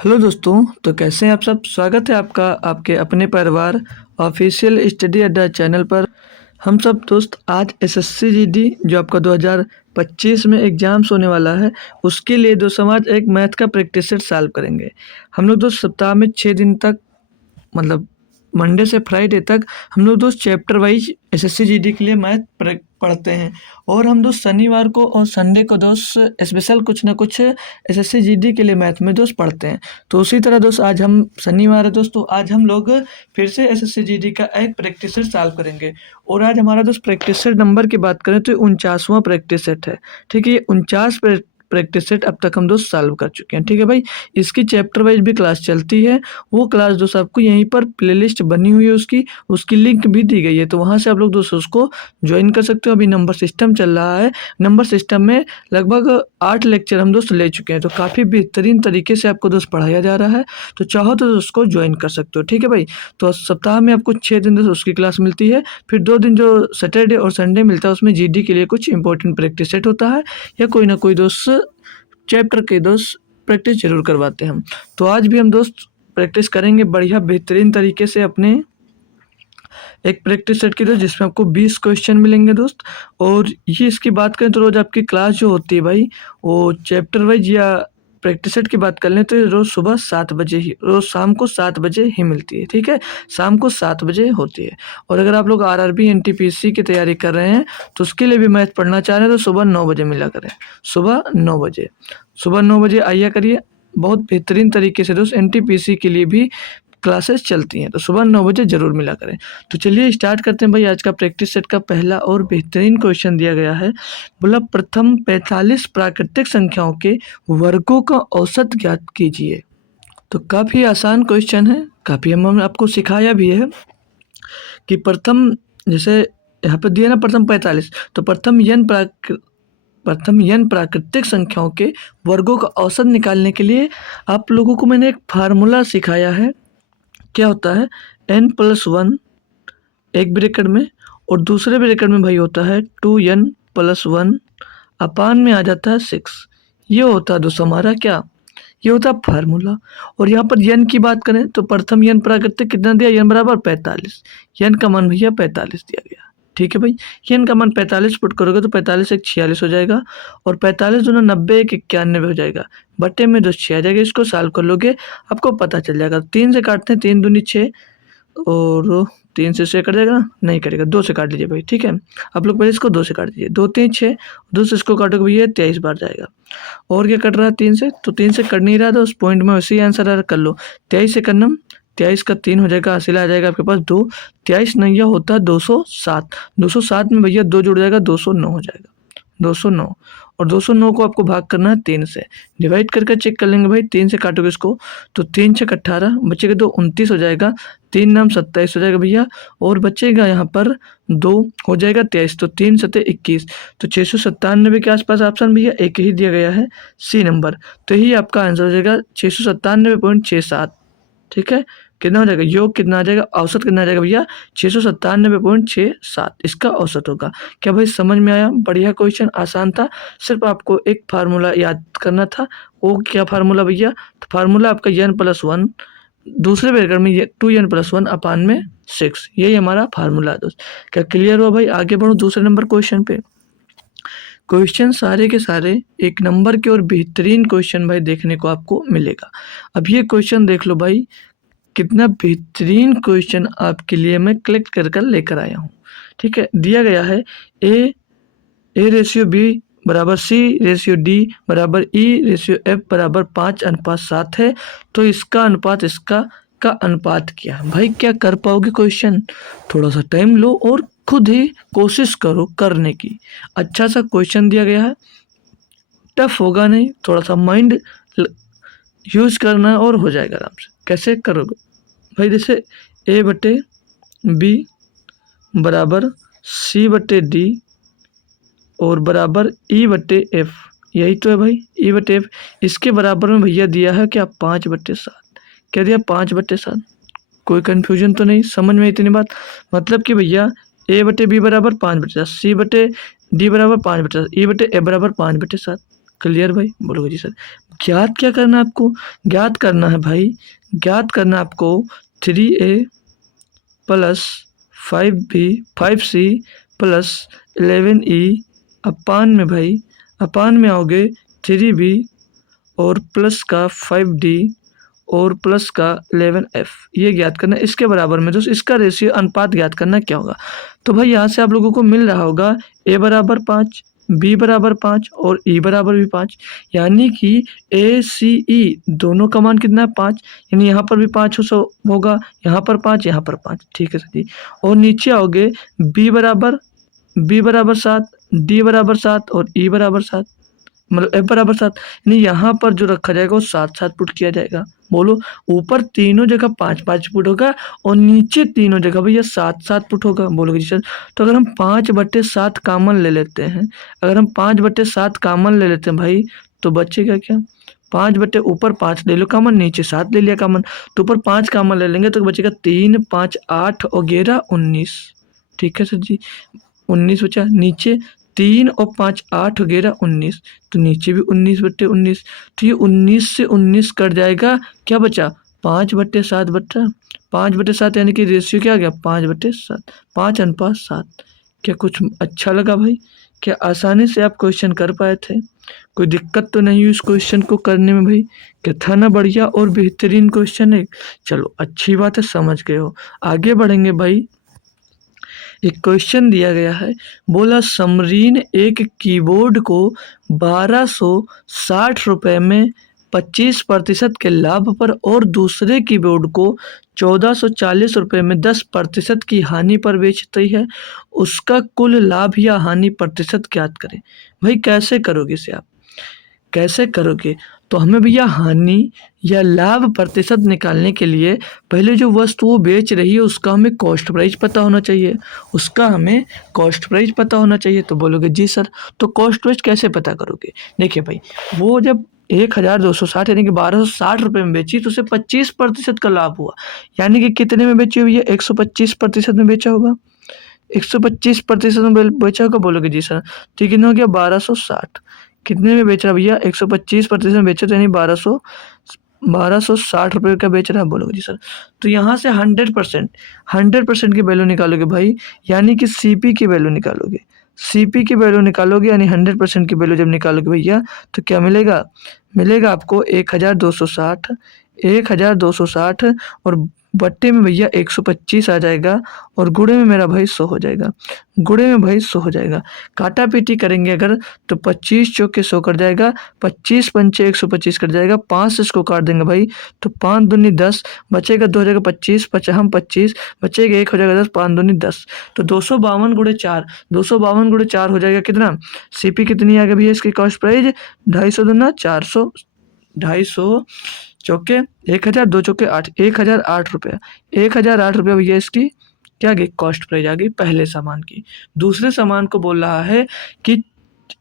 Hello दोस्तों, तो कैसे हैं आप सब। स्वागत है आपका आपके अपने परिवार ऑफिशियल स्टडी अड्डा चैनल पर। हम सब दोस्त आज एसएससी जीडी जो आपका 2025 में एग्जाम्स होने वाला है, उसके लिए दोस्तों आज एक मैथ का प्रैक्टिस सेट सॉल्व करेंगे। हम लोग दोस्त सप्ताह में 6 दिन तक, मतलब मंडे से फ्राइडे तक हम लोग दोस्त चैप्टर वाइज एसएससी जीडी के लिए मैथ पढ़ते हैं। और हम दोस्त शनिवार को और संडे को दोस्त स्पेशल कुछ ना कुछ एसएससी जीडी के लिए मैथ में दोस्त पढ़ते हैं। तो उसी तरह दोस्त आज हम शनिवार है दोस्त, तो आज हम लोग फिर से एसएससी जीडी का एक प्रैक्टिस सेट सॉल्व करेंगे। और आज हमारा दोस्त प्रैक्टिस सेट नंबर की बात करें तो 49वां प्रैक्टिस सेट है। ठीक है, ये 49 प्रैक्टिस सेट अब तक हम दोस्त सॉल्व कर चुके हैं। ठीक है भाई, इसकी चैप्टर वाइज भी क्लास चलती है। वो क्लास दोस्त आपको यहीं पर प्लेलिस्ट बनी हुई है, उसकी लिंक भी दी गई है, तो वहाँ से आप लोग दोस्त उसको ज्वाइन कर सकते हो। अभी नंबर सिस्टम चल रहा है। नंबर सिस्टम में लगभग 8 लेक्चर हम दोस्त ले चुके हैं, तो काफ़ी बेहतरीन तरीके से आपको दोस्त पढ़ाया जा रहा है। तो चाहो तो उसको ज्वाइन कर सकते हो। ठीक है भाई, तो सप्ताह में आपको 6 दिन दोस्त उसकी क्लास मिलती है। फिर 2 दिन जो सैटरडे और संडे मिलता है, उसमें जीडी के लिए कुछ इंपॉर्टेंट प्रैक्टिस सेट होता है, या कोई ना कोई दोस्त चैप्टर के दोस्त प्रैक्टिस जरूर करवाते हैं हम। तो आज भी हम दोस्त प्रैक्टिस करेंगे बढ़िया बेहतरीन तरीके से अपने एक प्रैक्टिस सेट की दोस्त, जिसमें आपको 20 क्वेश्चन मिलेंगे दोस्त। और ये इसकी बात करें तो रोज़ आपकी क्लास जो होती है भाई, वो चैप्टर वाइज या प्रैक्टिस सेट की बात कर लें तो ये रोज़ सुबह 7 बजे ही, रोज़ शाम को 7 बजे ही मिलती है। ठीक है, शाम को 7 बजे होती है। और अगर आप लोग आरआरबी एनटीपीसी की तैयारी कर रहे हैं तो उसके लिए भी मैथ पढ़ना चाह रहे हैं तो सुबह 9 बजे मिला करें। सुबह 9 बजे आइया करिए। बहुत बेहतरीन तरीके से दोस्त एनटीपीसी के लिए भी क्लासेस चलती हैं, तो सुबह 9 बजे ज़रूर मिला करें। तो चलिए स्टार्ट करते हैं भाई। आज का प्रैक्टिस सेट का पहला और बेहतरीन क्वेश्चन दिया गया है। बोला प्रथम 45 प्राकृतिक संख्याओं के वर्गों का औसत ज्ञात कीजिए। तो काफ़ी आसान क्वेश्चन है, काफ़ी हमने आपको सिखाया भी है कि प्रथम, जैसे यहाँ पर दिया ना प्रथम 45, तो प्रथम n प्राकृतिक संख्याओं के वर्गों का औसत निकालने के लिए आप लोगों को मैंने एक फार्मूला सिखाया है। क्या होता है, n+1 एक ब्रैकेट में, और दूसरे ब्रैकेट में भाई होता है 2n+1 अपान में आ जाता है 6। ये होता है दोस्तों हमारा क्या, ये होता है फार्मूला। और यहाँ पर n की बात करें तो प्रथम n प्राकृतिक कितना दिया, n बराबर 45। n का मान भैया 45 दिया गया। ठीक है भाई, n का मान 45 पुट करोगे तो 45 एक 46 हो जाएगा, और 45 दूना 90 एक 91 हो जाएगा, बटे में 2 6 आ जाएगा। इसको सॉल्व कर लोगे आपको पता चल जाएगा। 3 से काटते हैं, 3 दूनी 6, और 3 से 6 कट जाएगा ना, नहीं कटेगा, 2 से काट लीजिए भाई। ठीक है, आप लोग पहले इसको 2 से काट दीजिए, 2 3 6, 2 से इसको काटोगे भैया 23 बार जाएगा। और क्या कट रहा है 3 से, तो 3 से कट नहीं रहा, तो उस पॉइंट में वैसे ही आंसर आ रहा, कर लो। 23 से करना, 23 का 3 हो जाएगा, हासिल आ जाएगा आपके पास 2। 23 नैया होता है 207, 207 में भैया 2 जुड़ जाएगा, 209 हो जाएगा, 209। और 209 को आपको भाग करना है 3 से, डिवाइड करके चेक कर लेंगे भाई। 3 से काटोगे इसको तो 3 6 18, बचेगा 2 29 हो जाएगा, 3 नाम 27 हो जाएगा भैया, और बचेगा यहाँ पर 2 हो जाएगा 23, तो 3 7 21, तो 697 के आसपास ऑप्शन भैया एक ही दिया गया है, सी नंबर। तो यही आपका आंसर हो जाएगा 697.67। ठीक है, कितना हो जाएगा, योग कितना आ जाएगा, औसत कितना आ जाएगा भैया 697.67 इसका औसत होगा। क्या भाई समझ में आया, बढ़िया क्वेश्चन, आसान था। सिर्फ आपको एक फार्मूला याद करना था। वो क्या फार्मूला भैया, तो फार्मूला आपका n+1, दूसरे ब्रैकेट में ये 2n+1 अपान में 6, यही हमारा फार्मूला है दोस्त। क्या क्लियर हुआ भाई, आगे बढ़ो दूसरे नंबर क्वेश्चन पे। क्वेश्चन सारे के सारे एक नंबर के और बेहतरीन क्वेश्चन भाई देखने को आपको मिलेगा। अब ये क्वेश्चन देख लो भाई, कितना बेहतरीन क्वेश्चन आपके लिए मैं कलेक्ट कर लेकर आया हूँ। ठीक है, दिया गया है A/B बराबर C/D बराबर E/F बराबर 5:7 है। तो इसका अनुपात इसका का अनुपात क्या है भाई, क्या कर पाओगे क्वेश्चन, थोड़ा सा टाइम लो और खुद ही कोशिश करो करने की। अच्छा सा क्वेश्चन दिया गया है, टफ होगा नहीं, थोड़ा सा माइंड यूज करना और हो जाएगा आराम से। कैसे करोगे भाई, जैसे A/B बराबर C/D और बराबर E/F, यही तो है भाई E/F। इसके बराबर में भैया दिया है क्या 5/7, क्या दिया 5/7। कोई कन्फ्यूजन तो नहीं, समझ में इतनी बात, मतलब कि भैया A/B बराबर 5/7, C/D बराबर 5/7, E/F बराबर 5/7। क्लियर भाई? बोलोगे जी सर। ज्ञात क्या करना है आपको? ज्ञात करना है भाई, ज्ञात करना है आपको 3a plus 5c plus 11e अपान में भाई, अपान में आओगे 3b और प्लस का 5d और प्लस का 11f, ये ज्ञात करना है। इसके बराबर में दोस्तों इसका रेशियो अनुपात ज्ञात करना क्या होगा? तो भाई यहाँ से आप लोगों को मिल रहा होगा a बराबर 5, b बराबर 5 और e बराबर भी 5, यानी कि a c e दोनों का मान कितना है 5, यानी यहाँ पर भी 5 होगा, यहाँ पर 5, यहाँ पर 5। ठीक है सर जी। और नीचे आओगे b बराबर 7, d बराबर 7 और e बराबर 7, मतलब f बराबर 7, यानी यहाँ पर जो रखा जाएगा वो 7 पुट किया जाएगा। बोलो, ऊपर तीनों जगह 5 पुट होगा और नीचे तीनों जगह भैया 7 पुट होगा। बोलोगे जी सर। तो अगर हम 5/7 कॉमन ले लेते हैं, अगर हम 5/7 कॉमन ले लेते हैं भाई, तो बचेगा क्या? 5 ऊपर 5 ले लो कॉमन, नीचे 7 ले लिया कॉमन, तो ऊपर 5 कॉमन ले लेंगे तो बचेगा 3, 5, 8 और 11, 19। ठीक है सर जी, 19 बचा। नीचे 3 और 5, 8 11, 19, तो नीचे भी 19/19। तो ये 19 से 19 कट जाएगा, क्या बचा? 5/7 बचा 5/7, यानी कि रेशियो क्या आ गया? 5/7, 5:7। क्या कुछ अच्छा लगा भाई? क्या आसानी से आप क्वेश्चन कर पाए थे? कोई दिक्कत तो नहीं हुई इस क्वेश्चन को करने में भाई? क्या था ना बढ़िया और बेहतरीन क्वेश्चन है? चलो अच्छी बात है, समझ गए हो। आगे बढ़ेंगे भाई। एक क्वेश्चन दिया गया है, बोला समरीन एक कीबोर्ड को 1260 रुपये में 25% के लाभ पर और दूसरे कीबोर्ड को 1440 रुपये में 10% की हानि पर बेचती है, उसका कुल लाभ या हानि प्रतिशत ज्ञात करें। भाई कैसे करोगे इसे आप? कैसे करोगे? तो हमें भैया हानि या लाभ प्रतिशत निकालने के लिए पहले जो वस्तु वो बेच रही है उसका हमें कॉस्ट प्राइस पता होना चाहिए, उसका हमें कॉस्ट प्राइस पता होना चाहिए। तो बोलोगे जी सर, तो कॉस्ट प्राइस कैसे पता करोगे? देखिए भाई, वो जब 1260 यानी कि 1260 रुपये में बेची तो उसे 25% का लाभ हुआ, यानी कि कितने में बेची हुई है? 125% में बेचा होगा, 125% में बेचा होगा। बोलोगे जी सर, तो कितना हो गया? 1260। कितने में बेच रहा भैया? 125% में बेचा, तो यानी 1260 रुपये का बेच रहा है। बोलोगे जी सर। तो यहाँ से 100% की वैल्यू निकालोगे भाई, यानी कि सीपी की वैल्यू निकालोगे, सीपी की वैल्यू निकालोगे, यानी 100% की वैल्यू जब निकालोगे भैया तो क्या मिलेगा? मिलेगा आपको 1260, 1260 और बट्टे में भैया 125 आ जाएगा और गुणे में मेरा भाई 100 हो जाएगा, गुणे में भाई 100 हो जाएगा। काटा पीटी करेंगे अगर तो 25 चौके 100 कट जाएगा, 25 पंचे 125 कट जाएगा, 5 से इसको काट देंगे भाई तो 5 दूनी 10, बचेगा 2 हो जाएगा 25, 25 बचेगा 1 हो जाएगा 10, 5 दूनी 10, तो 252 गुणे 4, 252 गुणे 4 हो जाएगा कितना? सीपी कितनी आ गई भैया इसकी कॉस्ट प्राइस? 250 दूना 400, 250 चौके 1000, 2 चौके 8, 1008 रुपया, 1008 रुपया भैया इसकी क्या आ गई? कॉस्ट प्राइस आ गई पहले सामान की। दूसरे सामान को बोल रहा है कि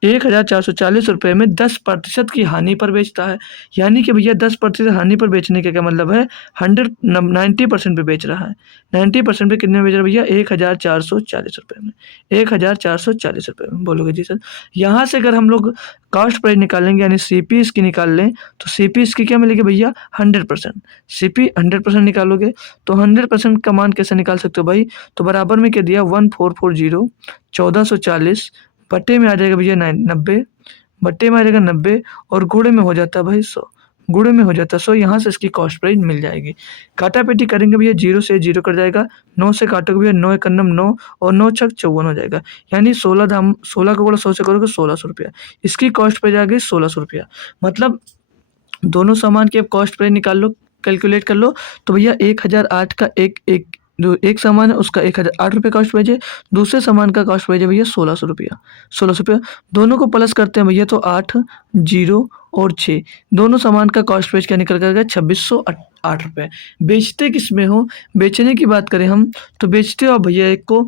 1440 रुपये में 10% की हानि पर बेचता है, यानी कि भैया 10% हानि पर बेचने का क्या मतलब है? 90% पे बेच रहा है। 90% पे कितने में बेच रहा है भैया? 1440 रुपये में, 1440 रुपये में। बोलोगे जी सर। यहाँ से अगर हम लोग कॉस्ट प्राइस निकालेंगे यानी सीपी इसकी निकाल लें तो सीपी इसकी क्या मिलेगी भैया? 100%। सीपी 100% निकालोगे तो 100% का मान कैसे निकाल सकते हो भाई? तो बराबर में क्या दिया? 1440, 1440 बट्टे में आ जाएगा भैया 90, बट्टे में आ जाएगा 90 और गुणे में हो जाता है भाई 100, गुणे में हो जाता है 100। यहाँ से इसकी कॉस्ट प्राइस मिल जाएगी। काटा पेटी करेंगे भैया, 0 से 0 कट जाएगा, 9 से काटोगे भैया 9 एकम 9 और 9 छक 54 हो जाएगा, यानी 16 का गुणा 100 से करोगे 1600 रुपया, इसकी कॉस्ट प्राइस आ गई 1600 रुपया। मतलब दोनों सामान की अब कॉस्ट प्राइस निकाल लो, कैलकुलेट कर लो तो भैया 1008 का जो एक सामान है उसका 1008 रुपये कॉस्ट प्राइस है, दूसरे सामान का कॉस्ट प्राइस है भैया 1600 रुपया, 1600 रुपया। दोनों को प्लस करते हैं भैया तो 8, 0 और 6, दोनों सामान का कॉस्ट प्राइस क्या निकल कर गया? 2608 रुपये। बेचते किस में हो? बेचने की बात करें हम तो बेचते हो भैया एक को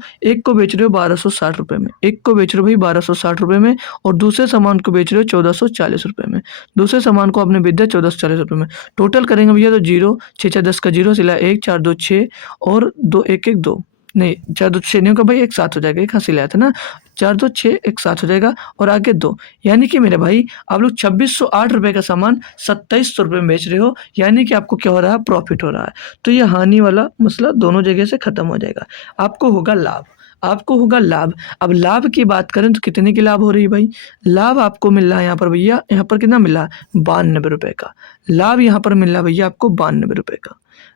बेच रहे हो 1260 रुपये में, एक को बेच रहे हो भाई 1260 रुपये में और दूसरे सामान को बेच रहे हो 1440 रुपये में, दूसरे सामान को आपने बेच दिया 1440 रुपये में। टोटल करेंगे भैया तो 0, 6 6 10 का 0 सिला 1, 4 2 6 और 2 1 1 2, नहीं, 4 2 6 नहीं होगा भाई, एक साथ हो जाएगा, एक हँसी लाया था ना, 4 2 6 एक साथ हो जाएगा और आगे 2, यानी कि मेरे भाई आप लोग 2608 रुपए का सामान 2700 रुपए में बेच रहे हो, यानी कि आपको क्या हो रहा है, प्रॉफिट हो रहा है। तो ये हानि वाला मसला दोनों जगह से खत्म हो जाएगा। आपको होगा लाभ, आपको होगा लाभ। अब लाभ की बात करें तो कितने की लाभ हो रही है भाई? लाभ आपको मिल रहा है यहाँ पर भैया, यहाँ पर कितना मिल रहा है? 92 रुपए का। लाभ यहाँ पर मिल रहा है भैया आपको 92 रुपए का।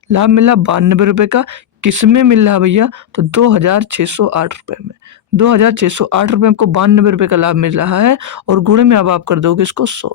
लाभ मिल रहा 92 रुपए का। किसमें मिल रहा है भैया? तो 2608 रुपए में। 2608 रुपए में आपको 92 रुपए का लाभ मिल रहा है और गुणे में अब आप कर दोगे इसको 100।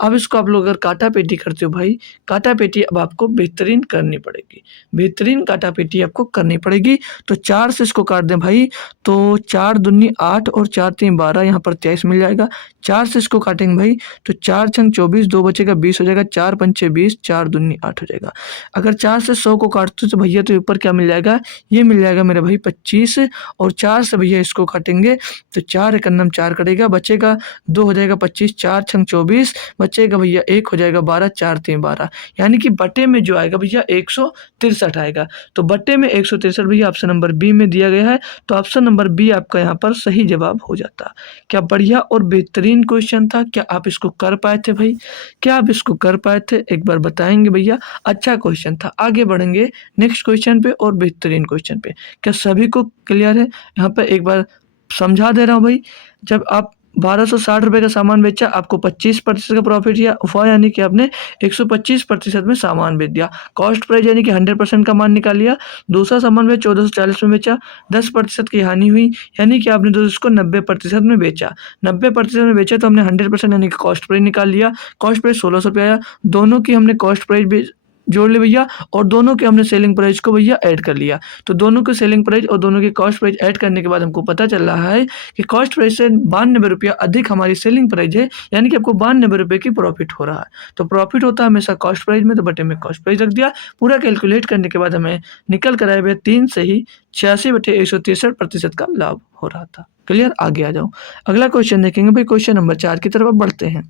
अब इसको आप लोग अगर काटा पेटी करते हो भाई, काटा पेटी अब आपको बेहतरीन करनी पड़ेगी, बेहतरीन काटा पेटी आपको करनी पड़ेगी। तो 4 से इसको काट दें भाई, तो 4 दूनी 8 और 4 तीन 12, यहाँ पर 23 मिल जाएगा। 4 से इसको काटेंगे भाई तो 4 छंग 24, 2 बचेगा 20 हो जाएगा, 4 पंचे 20, 4 दूनी 8 हो जाएगा। अगर 4 से 100 को काटते हो तो भैया तो ऊपर क्या मिल जाएगा? ये मिल जाएगा मेरे भाई 25 और 4 से भैया इसको काटेंगे तो 4 एकन्नम 4 कटेगा, बचेगा 2 हो जाएगा 25, 4 छंग 24, बचेगा भैया 1 हो जाएगा 12, 4 तीन 12, यानी कि बटे में जो आएगा भैया 163 आएगा। तो बटे में 163 भैया ऑप्शन नंबर बी में दिया गया है, तो ऑप्शन नंबर बी आपका यहाँ पर सही जवाब हो जाता। क्या बढ़िया और बेहतरीन क्वेश्चन था, क्या आप इसको कर पाए थे भाई? क्या आप इसको कर पाए थे? एक बार बताएंगे भैया। अच्छा क्वेश्चन था, आगे बढ़ेंगे नेक्स्ट क्वेश्चन पे और बेहतरीन क्वेश्चन पे। क्या सभी को क्लियर है? यहाँ पे एक बार समझा दे रहा हूँ भाई। जब आप 1260 रुपए का सामान बेचा, आपको 25% का प्रॉफिट हुआ, यानी कि आपने 125% में सामान बेच दिया। कॉस्ट प्राइस यानी कि 100% का मान निकाल लिया। दूसरा सामान में 1440 में बेचा, 10% की हानि हुई, यानी कि आपने उसको 90% में बेचा। 90% में बेचा तो हमने 100% यानी कि कॉस्ट प्राइस निकाल लिया। कॉस्ट प्राइस 1600 रुपये आया। दोनों की हमने कॉस्ट प्राइस जोड़ ली भैया और दोनों के हमने सेलिंग प्राइस को भैया ऐड कर लिया। तो दोनों के सेलिंग प्राइस और दोनों की कॉस्ट प्राइस ऐड करने के बाद हमको पता चल रहा है कि कॉस्ट प्राइस से 92 रुपया अधिक हमारी सेलिंग प्राइस है, यानी कि आपको 92 रुपये की प्रॉफिट हो रहा है। तो प्रॉफिट होता है हमेशा कॉस्ट प्राइस में, तो बटे में कॉस्ट प्राइस रख दिया। पूरा कैलकुलेट करने के बाद हमें निकल कर आए भैया 3 से ही 86/163% का लाभ हो रहा था। क्लियर? आगे आ जाओ, अगला क्वेश्चन देखेंगे भाई। क्वेश्चन नंबर 4 की तरफ बढ़ते हैं।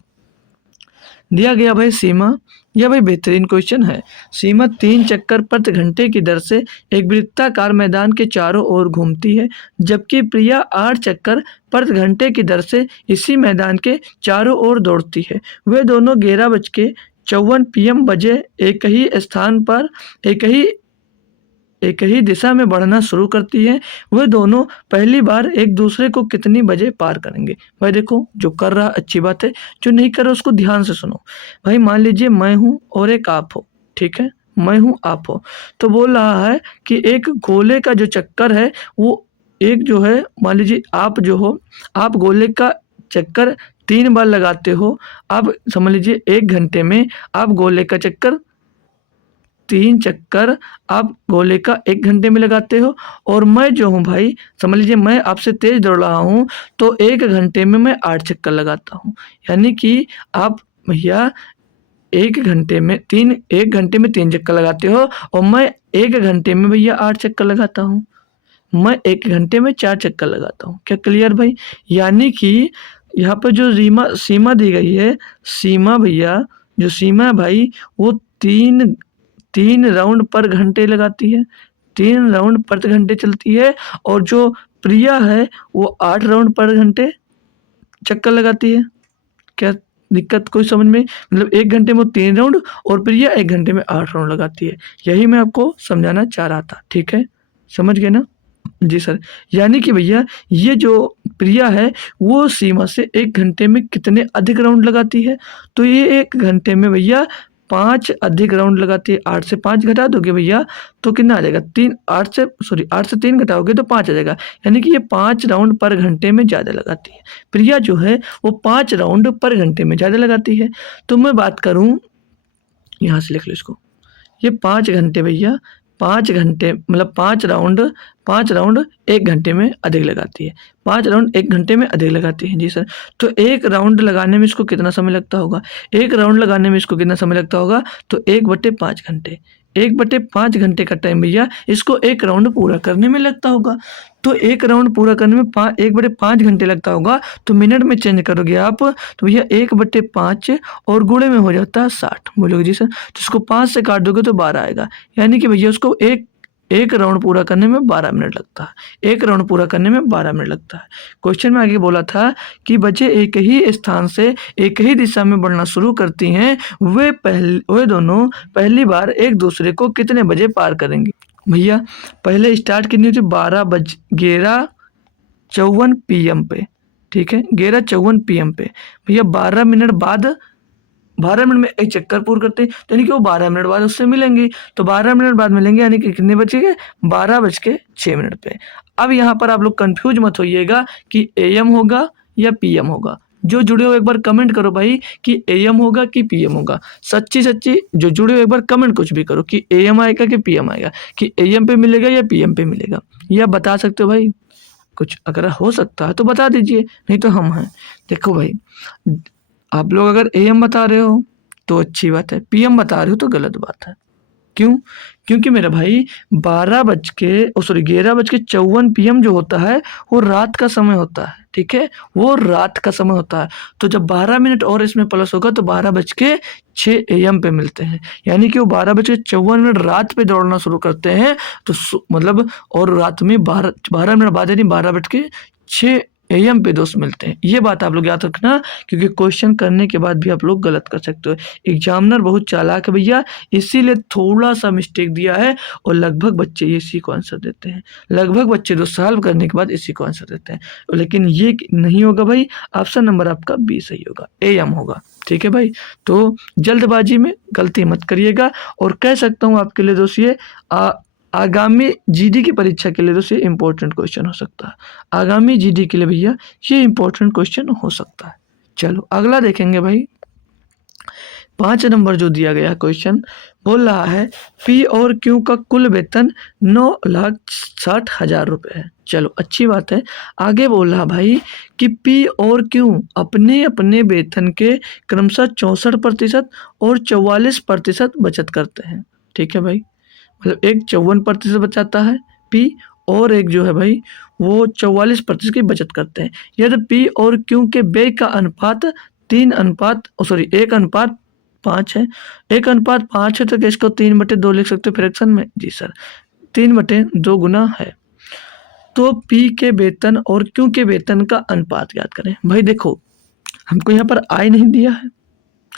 दिया गया भाई सीमा, यह भाई बेहतरीन क्वेश्चन है। सीमा 3 चक्कर प्रति घंटे की दर से एक वृत्ताकार मैदान के चारों ओर घूमती है, जबकि प्रिया 8 चक्कर प्रति घंटे की दर से इसी मैदान के चारों ओर दौड़ती है। वे दोनों 11:54 PM बजे एक ही दिशा में बढ़ना शुरू करती है। वे दोनों पहली बार एक दूसरे को कितनी बजे पार करेंगे? भाई देखो, जो कर रहा अच्छी बात है, जो नहीं कर रहा उसको ध्यान से सुनो। भाई मान लीजिए मैं हूँ और एक आप हो, ठीक है? मैं हूँ आप हो, तो बोल रहा है कि एक गोले का जो चक्कर है वो एक जो है, मान लीजिए आप जो हो, आप गोले का चक्कर 3 बार लगाते हो। आप समझ लीजिए 1 घंटे में आप गोले का चक्कर 3 चक्कर आप गोले का 1 घंटे में लगाते हो, और मैं जो हूँ भाई, समझ लीजिए मैं आपसे तेज दौड़ रहा हूँ, तो 1 घंटे में मैं 8 चक्कर लगाता हूँ। यानी कि आप भैया 1 घंटे में 3 चक्कर लगाते हो और मैं 1 घंटे में भैया 8 चक्कर लगाता हूँ। मैं 1 घंटे में 4 चक्कर लगाता हूँ। क्या क्लियर भाई? यानी कि यहाँ पर जो सीमा दी गई है, सीमा भैया, जो सीमा है भाई, वो 3 राउंड पर घंटे लगाती है, 3 राउंड प्रति घंटे चलती है। और जो प्रिया है वो 8 राउंड पर घंटे चक्कर लगाती है। क्या दिक्कत कोई समझ में? मतलब 1 घंटे में 3 राउंड और प्रिया 1 घंटे में 8 राउंड लगाती है। यही मैं आपको समझाना चाह रहा था, ठीक है? समझ गए ना? जी सर। यानी कि भैया ये जो प्रिया है वो सीमा से 1 घंटे में कितने अधिक राउंड लगाती है? तो ये 1 घंटे में भैया 5 अधिक राउंड लगाती है। 8 से 5 घटा दोगे भैया तो कितना आ जाएगा? 8 से 3 घटाओगे तो 5 आ जाएगा। यानी कि ये 5 राउंड पर घंटे में ज़्यादा लगाती है। प्रिया जो है वो 5 राउंड पर घंटे में ज़्यादा लगाती है। तो मैं बात करूँ, यहाँ से लिख लो इसको, ये 5 घंटे भैया, 5 घंटे मतलब 5 राउंड 1 घंटे में अधिक लगाती है। 5 राउंड 1 घंटे में अधिक लगाती है। जी सर। तो 1 राउंड लगाने में इसको कितना समय लगता होगा? 1 राउंड लगाने में इसको कितना समय लगता होगा? तो 1/5 घंटे। 1/5 घंटे का टाइम भैया इसको 1 राउंड पूरा करने में लगता होगा। तो 1 राउंड पूरा करने में 1/5 घंटे लगता होगा। तो मिनट में चेंज करोगे आप तो भैया 1/5 और गुणे में हो जाता है 60। बोलोगे जी सर। तो इसको 5 से काट दोगे तो 12 आएगा। यानी कि भैया उसको एक राउंड पूरा करने में 12 मिनट लगता है। एक राउंड पूरा करने में 12 मिनट लगता है। क्वेश्चन में आगे बोला था कि बच्चे एक ही स्थान से एक ही दिशा में बढ़ना शुरू करती हैं, वे दोनों पहली बार एक दूसरे को कितने बजे पार करेंगे? भैया पहले स्टार्ट कितनी होती? 11:54 PM पे, ठीक है, 11:54 PM पे। भैया 12 मिनट बाद 12 मिनट में एक चक्कर पूर्ण करते हैं, तो यानी कि वो 12 मिनट बाद उससे मिलेंगी, तो 12 मिनट बाद मिलेंगे, यानी कि कितने बचेंगे? 12:06 पे। अब यहाँ पर आप लोग कंफ्यूज मत होइएगा कि AM होगा या PM होगा। जो जुड़े हो एक बार कमेंट करो भाई कि AM होगा कि PM होगा। सच्ची सच्ची जो जुड़े हो एक बार कमेंट कुछ भी करो कि AM आएगा कि PM आएगा, कि AM पे मिलेगा या PM पे मिलेगा। या बता सकते हो भाई, कुछ अगर हो सकता है तो बता दीजिए, नहीं तो हम हैं। देखो भाई, आप लोग अगर AM बता रहे हो तो अच्छी बात है, PM बता रहे हो तो गलत बात है। क्यों? क्योंकि मेरा भाई 11:54 PM जो होता है वो रात का समय होता है, ठीक है, वो रात का समय होता है। तो जब 12 मिनट और इसमें प्लस होगा तो 12:06 AM पे मिलते हैं, यानी कि वो 12:54 रात पे दौड़ना शुरू करते हैं। तो मतलब और रात में 12 मिनट बाद यानी 12:06 AM पे दोस्त मिलते हैं। ये बात आप लोग याद रखना, क्योंकि क्वेश्चन करने के बाद भी आप लोग गलत कर सकते हो। एग्जामिनर बहुत चालाक है भैया, इसीलिए थोड़ा सा मिस्टेक दिया है और लगभग बच्चे इसी को आंसर देते हैं। लगभग बच्चे जो सॉल्व करने के बाद इसी को आंसर देते हैं, लेकिन ये नहीं होगा भाई। ऑप्शन नंबर आपका बी सही होगा, AM होगा, ठीक है भाई। तो जल्दबाजी में गलती मत करिएगा। और कह सकता हूँ आपके लिए दोस्त ये आगामी GD की परीक्षा के लिए दोस्त ये इंपॉर्टेंट क्वेश्चन हो सकता है। आगामी GD के लिए भैया ये इंपॉर्टेंट क्वेश्चन हो सकता है। चलो अगला देखेंगे भाई। 5 नंबर जो दिया गया क्वेश्चन बोल रहा है P और Q का कुल वेतन 9,60,000 रुपये है। चलो अच्छी बात है। आगे बोल रहा भाई कि P और Q अपने अपने वेतन के क्रमशः 64% और 44% बचत करते हैं, ठीक है भाई। मतलब एक 54% बचाता है P, और एक जो है भाई वो 44% की बचत करते हैं। यदि P और Q के व्यय का अनुपात 1:5 है। 1:5 है तो क्या इसको 3/2 लिख सकते हो फ्रैक्शन में? जी सर, 3/2 गुना है। तो P के वेतन और Q के वेतन का अनुपात ज्ञात करें। भाई देखो, हमको यहाँ पर आय नहीं दिया है,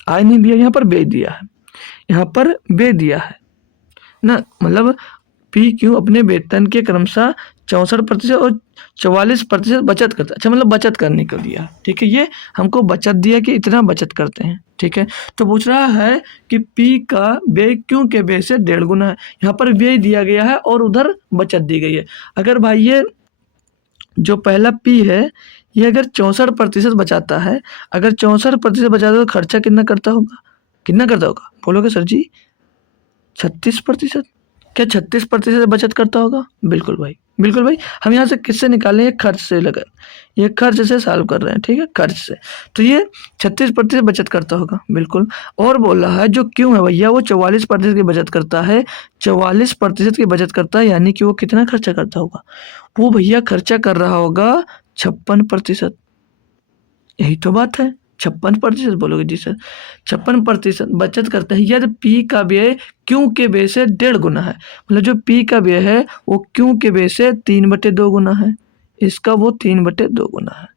आय नहीं दिया, यहाँ पर व्यय दिया है, यहाँ पर व्यय दिया है ना। मतलब PQ अपने वेतन के क्रमशः 64% और 44% बचत करता है। अच्छा, मतलब बचत करने को दिया, ठीक है, ये हमको बचत दिया कि इतना बचत करते हैं, ठीक है। तो पूछ रहा है कि P का व्यय Q के व्यय से 1.5 गुना है। यहाँ पर व्यय दिया गया है और उधर बचत दी गई है। अगर भाई ये जो पहला P है ये अगर 64% बचाता है, अगर 64% बचाता है तो खर्चा कितना करता होगा? कितना करता होगा बोलोगे सर जी? 36%। क्या 36% बचत करता होगा? बिल्कुल भाई, बिल्कुल भाई। हम यहाँ से किससे निकालें? ये खर्च से लगा, ये खर्च से सॉल्व कर रहे हैं, ठीक है, खर्च से। तो ये 36% बचत करता होगा, बिल्कुल। और बोल रहा है जो क्यों है भैया वो 44% की बचत करता है, 44% की बचत करता है, यानी कि वो कितना खर्चा करता होगा? वो भैया खर्चा कर रहा होगा 56%। यही तो बात है, 56% बोलोगे जी सर। 56% बचत करते हैं यदि P का व्यय Q के व्यय से 1.5 गुना है। मतलब जो P का व्यय है वो Q के व्यय से 3/2 गुना है, इसका वो 3/2 गुना है।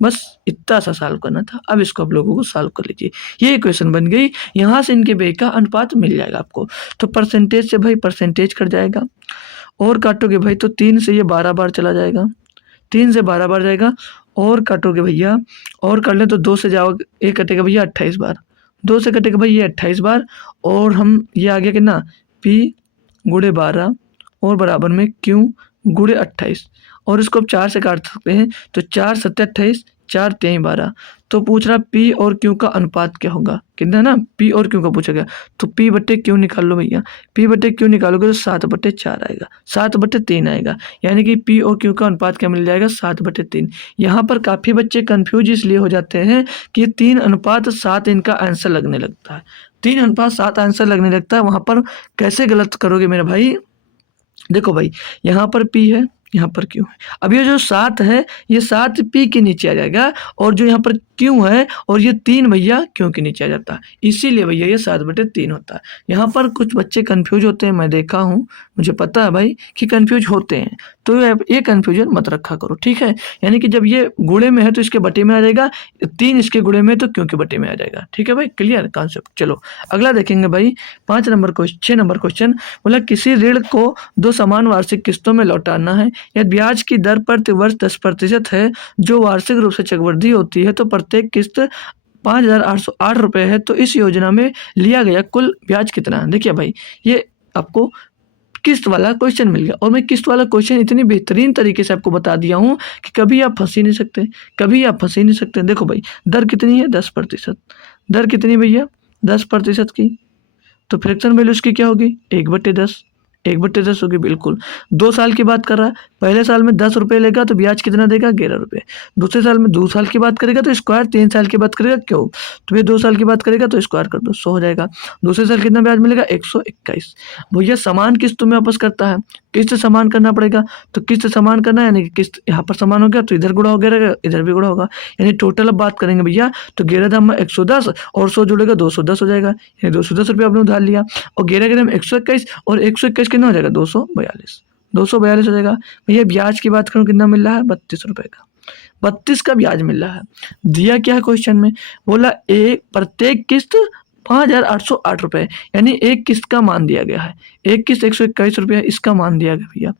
बस इतना सा सॉल्व करना था। अब इसको आप लोगों को सॉल्व कर लीजिए। ये इक्वेशन बन गई। यहाँ से इनके व्यय का अनुपात मिल जाएगा आपको। तो परसेंटेज से भाई परसेंटेज कट जाएगा, और काटोगे भाई तो 3 से ये 12 बार चला जाएगा, 3 से 12 बार जाएगा। और काटोगे भैया, और कर लें तो 2 से जाओगे, एक कटेगा भैया 28 बार, 2 से कटेगा भाई ये 28 बार। और हम ये आ गया कितना? P गुणे 12 और बराबर में Q गुणे 28, और इसको आप 4 से काट सकते हैं। तो 4 7 28, 4 3 12। तो पूछ रहा P और Q का अनुपात क्या होगा? कितना ना, P और Q का पूछा गया। तो P/Q निकाल लो भैया, P/Q निकालोगे तो 7/4 आएगा, 7/3 आएगा, यानी कि P और Q का अनुपात क्या मिल जाएगा? 7/3। यहाँ पर काफ़ी बच्चे कन्फ्यूज इसलिए हो जाते हैं कि 3:7 इनका आंसर लगने लगता है, 3:7 आंसर लगने लगता है। वहाँ पर कैसे गलत करोगे मेरे भाई? देखो भाई, यहाँ पर P है, यहाँ पर Q है। अब ये जो 7 है ये 7 P के नीचे आ जाएगा, और जो यहाँ पर क्यों है और ये 3 भैया क्यों के नीचे आ जाता है, इसीलिए भैया ये 7/3 होता है। यहाँ पर कुछ बच्चे कन्फ्यूज होते हैं, मैं देखा हूँ, मुझे पता है भाई कि कन्फ्यूज होते हैं, तो ये कन्फ्यूजन मत रखा करो, ठीक है। यानी कि जब ये गुणे में है तो इसके बटे में आ जाएगा, 3 इसके गुणे में है तो क्यों के बटे में आ जाएगा, ठीक है भाई, क्लियर कॉन्सेप्ट। चलो अगला देखेंगे भाई, 6 नंबर क्वेश्चन बोला किसी ऋण को 2 समान वार्षिक किस्तों में लौटाना है, यदि ब्याज की दर प्रति वर्ष 10% है, जो वार्षिक रूप से चक्रवृद्धि होती है, तो प्रत्येक किस्त 5,808 रुपये है, तो इस योजना में लिया गया कुल ब्याज कितना है। देखिए भाई, ये आपको किस्त वाला क्वेश्चन मिल गया, और मैं किस्त वाला क्वेश्चन इतनी बेहतरीन तरीके से आपको बता दिया हूँ कि कभी आप फंस ही नहीं सकते, कभी आप फंस ही नहीं सकते। देखो भाई, दर कितनी है, 10%। दर कितनी भैया, 10% की, तो फ्रैक्शन वैल्यू उसकी क्या होगी, 1/10, 1/10 होगी, बिल्कुल। 2 साल की बात कर रहा है, पहले साल में 10 रुपये लेगा तो ब्याज कितना देगा, 11 रुपये। दूसरे साल में 2 साल की बात करेगा तो स्क्वायर, 3 साल की बात करेगा क्यों, तो ये 2 साल की बात करेगा तो स्क्वायर कर दो, 100 हो जाएगा। दूसरे साल कितना ब्याज मिलेगा, 121। भैया समान किस्त में वापस करता है, किस्त समान करना पड़ेगा, तो किस्त समान करना है, यानी कि किस्त यहाँ पर समान हो गया तो इधर गुणा हो गया, इधर भी गुणा होगा, यानी टोटल अब बात करेंगे भैया, तो 11 दाम में 110 और 100 जुड़ेगा 210 हो जाएगा, यानी 210 रुपये आपने उधार लिया, और 11 ग्राम 121 और 121 कितना हो जाएगा, 242, 242 हो जाएगा। भैया ब्याज की बात करूँ कितना मिल रहा है, 32 रुपये का, 32 का ब्याज मिल रहा है। दिया क्या है क्वेश्चन में, बोला एक प्रत्येक किस्त 5,808 रुपये, यानी एक किस्त का मान दिया गया है, एक किस्त 121 रुपये, इसका मान दिया गया भैया।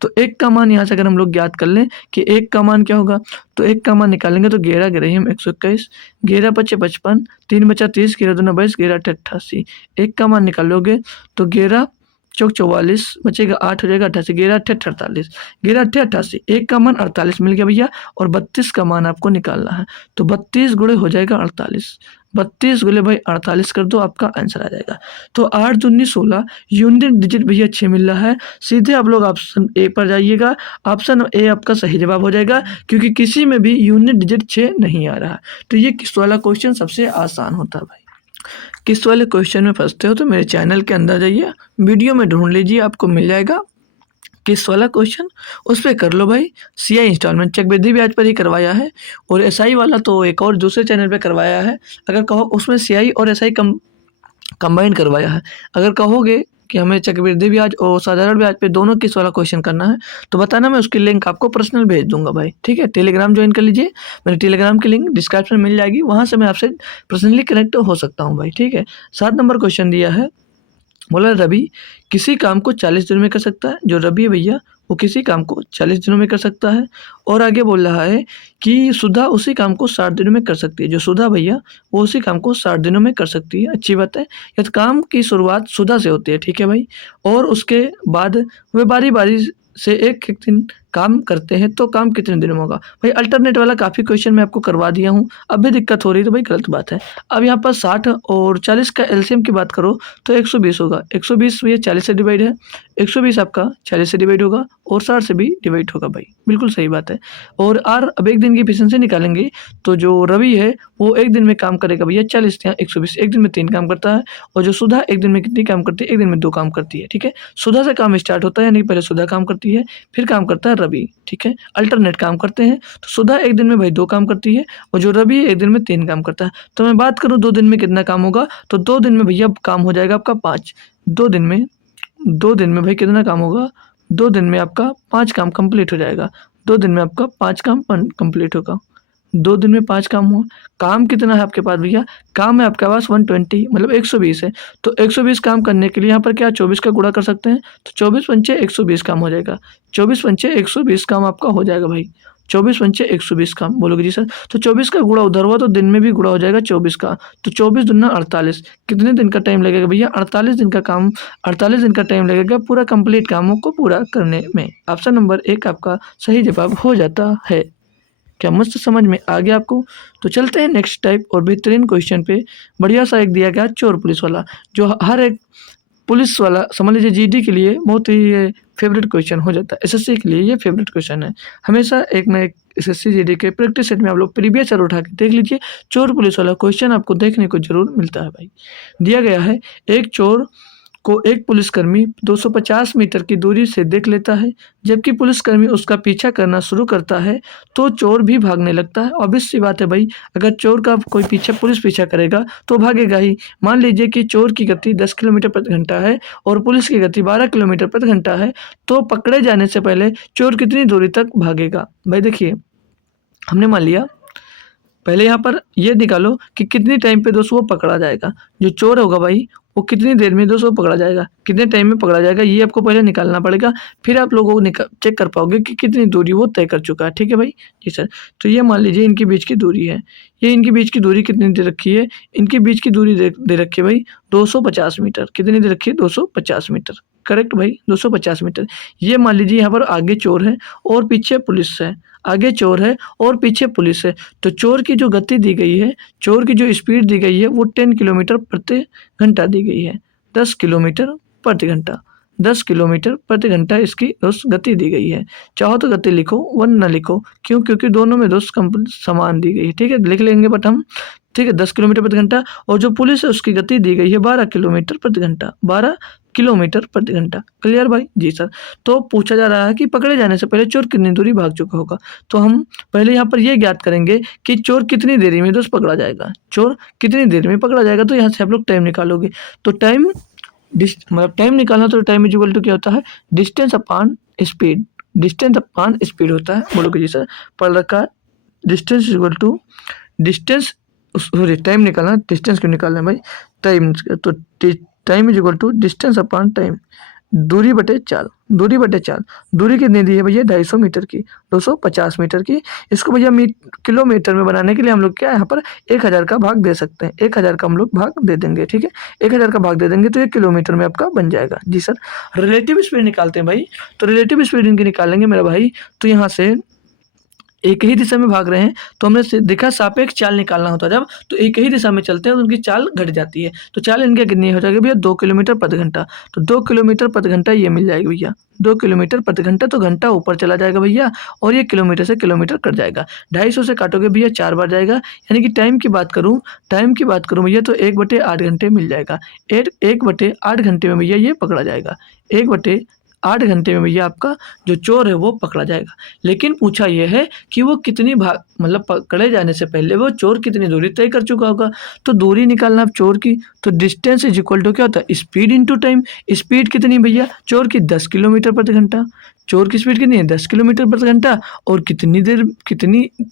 तो एक का मान यहाँ से अगर हम लोग ज्ञात कर लें कि एक का मान क्या होगा, तो एक का मान निकालेंगे तो 11 ग्रही हम 121, 11 पचे 55, 3 बचा 30, 11 दूना 22, 11 अट्ठे 88, एक का मान निकालोगे तो 11 चौक 44 बचेगा, 8 हो जाएगा 88, 11 अट्ठे 48, 11 अट्ठे 88, एक का मान 48 मिल गया भैया, और 32 का मान आपको निकालना है, तो 32 गुणे हो जाएगा 48, 32 गुणे भाई 48 कर दो, आपका आंसर आ जाएगा। तो 8 दूनी 16, यूनिट डिजिट भैया 6 मिल रहा है, सीधे आप लोग ऑप्शन ए पर जाइएगा, ऑप्शन ए आपका सही जवाब हो जाएगा, क्योंकि किसी में भी यूनिट डिजिट 6 नहीं आ रहा। तो ये किस्त वाला क्वेश्चन सबसे आसान होता है भाई। किस्त वाले क्वेश्चन में फंसते हो तो मेरे चैनल के अंदर जाइए, वीडियो में ढूंढ लीजिए, आपको मिल जाएगा किस्त वाला क्वेश्चन, उस पर कर लो भाई। सीआई इंस्टॉलमेंट चक्रवृद्धि ब्याज पर ही करवाया है, और एसआई वाला तो एक और दूसरे चैनल पे करवाया है, अगर कहो उसमें सीआई और एसआई कंबाइन करवाया है। अगर कहोगे कि हमें चक्रवृद्धि ब्याज और साधारण ब्याज पे दोनों किस्त वाला क्वेश्चन करना है, तो बताना, मैं उसकी लिंक आपको पर्सनल भेज दूंगा भाई, ठीक है। टेलीग्राम ज्वाइन कर लीजिए, मेरे टेलीग्राम की लिंक डिस्क्रिप्शन में मिल जाएगी, वहाँ से मैं आपसे पर्सनली कनेक्ट हो सकता हूँ भाई, ठीक है। 7 नंबर क्वेश्चन दिया है, बोला रवि किसी काम को 40 दिनों में कर सकता है, जो रवि है भैया वो किसी काम को 40 दिनों में कर सकता है, और आगे बोल रहा है कि सुधा उसी काम को 60 दिनों में कर सकती है, जो सुधा भैया वो उसी काम को 60 दिनों में कर सकती है, अच्छी बात है। यदि काम की शुरुआत सुधा से होती है, ठीक है भाई, और उसके बाद वे बारी बारी से एक एक दिन काम करते हैं, तो काम कितने दिनों में होगा भाई। अल्टरनेट वाला काफ़ी क्वेश्चन मैं आपको करवा दिया हूँ, अब भी दिक्कत हो रही है तो भाई गलत बात है। अब यहाँ पर 60 और 40 का एलसीएम की बात करो तो 120 होगा, 120 ये 40 से डिवाइड है, 120 आपका 40 से डिवाइड होगा, और 60 से भी डिवाइड होगा भाई, बिल्कुल सही बात है। और अब एक दिन की एफिशिएंसी निकालेंगे, तो जो रवि है वो एक दिन में काम करेगा भैया 40, यहाँ 120, एक दिन में 3 काम करता है, और जो सुधा एक दिन में कितनी काम करती है, एक दिन में 2 काम करती है, ठीक है। सुधा से काम स्टार्ट होता है, यानी पहले सुधा काम करती है, फिर काम करता है रवि, ठीक है। अल्टरनेट काम करते हैं, तो सुधा एक दिन में भाई 2 काम करती है, और जो रवि एक दिन में 3 काम करता है। तो मैं बात करूँ 2 दिन में कितना काम होगा, तो 2 दिन में भैया काम हो जाएगा आपका 5, 2 दिन में भाई कितना काम होगा, 2 दिन में आपका 5 काम कंप्लीट हो जाएगा, 2 दिन में आपका 5 काम कंप्लीट होगा, 2 दिन में 5 काम हुआ। काम कितना है आपके पास भैया, काम है आपके पास 120, मतलब 120 है, तो 120 काम करने के लिए यहाँ पर क्या 24 का गुणा कर सकते हैं, तो 24 पंचे 120 काम हो जाएगा, 24 पंचे 120 काम आपका हो जाएगा भाई, 24 पंचे 120 काम, बोलोगे जी सर, तो 24 का गुणा उधर हुआ तो दिन में भी गुणा हो जाएगा 24 का, तो 24 दूना 48, कितने दिन का टाइम लगेगा भैया, 48 दिन का काम, 48 दिन का टाइम लगेगा पूरा कंप्लीट कामों को पूरा करने में। ऑप्शन नंबर 1 आपका सही जवाब हो जाता है। क्या मस्त समझ में आ गया आपको। तो चलते हैं नेक्स्ट टाइप और बेहतरीन क्वेश्चन पे। बढ़िया सा एक दिया गया चोर पुलिस वाला, जो हर एक पुलिस वाला समझ लीजिए जीडी के लिए बहुत ही फेवरेट क्वेश्चन हो जाता है, एसएससी के लिए ये फेवरेट क्वेश्चन है। हमेशा एक ना एक एसएससी जीडी के प्रैक्टिस सेट में आप लोग प्रीवियस ईयर उठा के देख लीजिए, चोर पुलिस वाला क्वेश्चन आपको देखने को जरूर मिलता है भाई। दिया गया है, एक चोर को एक पुलिसकर्मी 250 मीटर की दूरी से देख लेता है। जबकि पुलिसकर्मी उसका पीछा करना शुरू करता है तो चोर भी भागने लगता है। ऑब्वियस सी बात है भाई, अगर चोर का कोई पुलिस पीछा करेगा तो भागेगा ही। मान लीजिए कि चोर की गति 10 किलोमीटर प्रति घंटा है और पुलिस की गति 12 किलोमीटर प्रति घंटा है, तो पकड़े जाने से पहले चोर कितनी दूरी तक भागेगा? भाई देखिए, हमने मान लिया, पहले यहाँ पर ये निकालो कि कितनी टाइम पे दोस्तों वो पकड़ा जाएगा। जो चोर होगा भाई वो कितनी देर में दोस्तों पकड़ा जाएगा, कितने टाइम में पकड़ा जाएगा, ये आपको पहले निकालना पड़ेगा। फिर आप लोगों को चेक कर पाओगे कि कितनी दूरी वो तय कर चुका है। ठीक है भाई? जी सर। तो ये मान लीजिए इनके बीच की दूरी है। ये इनके बीच की दूरी कितनी दे रखी है? इनके बीच की दूरी दे रखी है भाई 250 मीटर। कितनी दे रखी है? 250 मीटर। करेक्ट भाई, 250 मीटर। ये मान लीजिए यहाँ पर आगे चोर है और पीछे पुलिस है। आगे चोर है और पीछे पुलिस है। तो चोर की जो गति दी गई है, चोर की जो स्पीड दी गई है वो 10 किलोमीटर प्रति घंटा दी गई है। 10 किलोमीटर प्रति घंटा, 10 किलोमीटर प्रति घंटा इसकी दोस्त गति दी गई है। चाहो तो गति लिखो वरना ना लिखो, क्यों? क्योंकि दोनों में दोस्त समान दी गई है। ठीक है, लिख लेंगे बट हम। ठीक है, 10 किलोमीटर प्रति घंटा। और जो पुलिस है उसकी गति दी गई है 12 किलोमीटर प्रति घंटा, 12 किलोमीटर प्रति घंटा। क्लियर भाई? जी सर। तो पूछा जा रहा है कि पकड़े जाने से पहले चोर कितनी दूरी भाग चुका होगा। तो हम पहले यहाँ पर ये ज्ञात करेंगे कि चोर कितनी देरी में दोस्त पकड़ा जाएगा। चोर कितनी देर में पकड़ा जाएगा, तो यहाँ से आप लोग टाइम निकालोगे। तो टाइम मतलब टाइम निकालना, तो टाइम इज इक्वल टू क्या होता है? Distance upon speed. Distance upon speed होता है। बोलोगे जी सर, पढ़ रखा है। Distance is equal to distance, sorry time निकालना, डिस्टेंस क्यों निकालना है भाई? टाइम, तो time is equal to distance upon time, दूरी बटे चाल। दूरी बटे चाल, दूरी कितनी दी है भैया? 250 मीटर की, 250 मीटर की। इसको भैया किलोमीटर में बनाने के लिए हम लोग क्या यहाँ पर 1000 का भाग दे सकते हैं। 1000 का हम लोग भाग दे देंगे। ठीक है, 1000 का भाग दे देंगे तो ये किलोमीटर में आपका बन जाएगा। जी सर। रिलेटिव स्पीड निकालते हैं भाई। तो रिलेटिव स्पीड इनकी निकालेंगे मेरा भाई। तो यहाँ से एक ही दिशा में भाग रहे हैं तो हमने देखा सापेक्ष चाल निकालना होता है जब, तो एक ही दिशा में चलते हैं तो उनकी चाल घट जाती है। तो चाल इनके कितनी हो जाएगी भैया? 2 किलोमीटर प्रति घंटा। तो 2 किलोमीटर प्रति घंटा ये मिल जाएगी भैया, 2 किलोमीटर प्रति घंटा। तो घंटा ऊपर चला जाएगा भैया और ये किलोमीटर से किलोमीटर कट जाएगा। 250 से काटोगे भैया 4 बार जाएगा। यानी कि टाइम की बात करूँ भैया तो 1/8 घंटे मिल जाएगा। 1/8 घंटे में भैया ये पकड़ा जाएगा। 1/8 घंटे में भैया आपका जो चोर है वो पकड़ा जाएगा। लेकिन पूछा यह है कि वो कितनी मतलब पकड़े जाने से पहले वो चोर कितनी दूरी तय कर चुका होगा। तो दूरी निकालना आप चोर की, तो डिस्टेंस इज इक्वल टू क्या होता है? Speed into time. स्पीड कितनी भैया? चोर की 10 किलोमीटर प्रति घंटा। चोर की स्पीड कितनी है? 10 किलोमीटर प्रति घंटा। और कितनी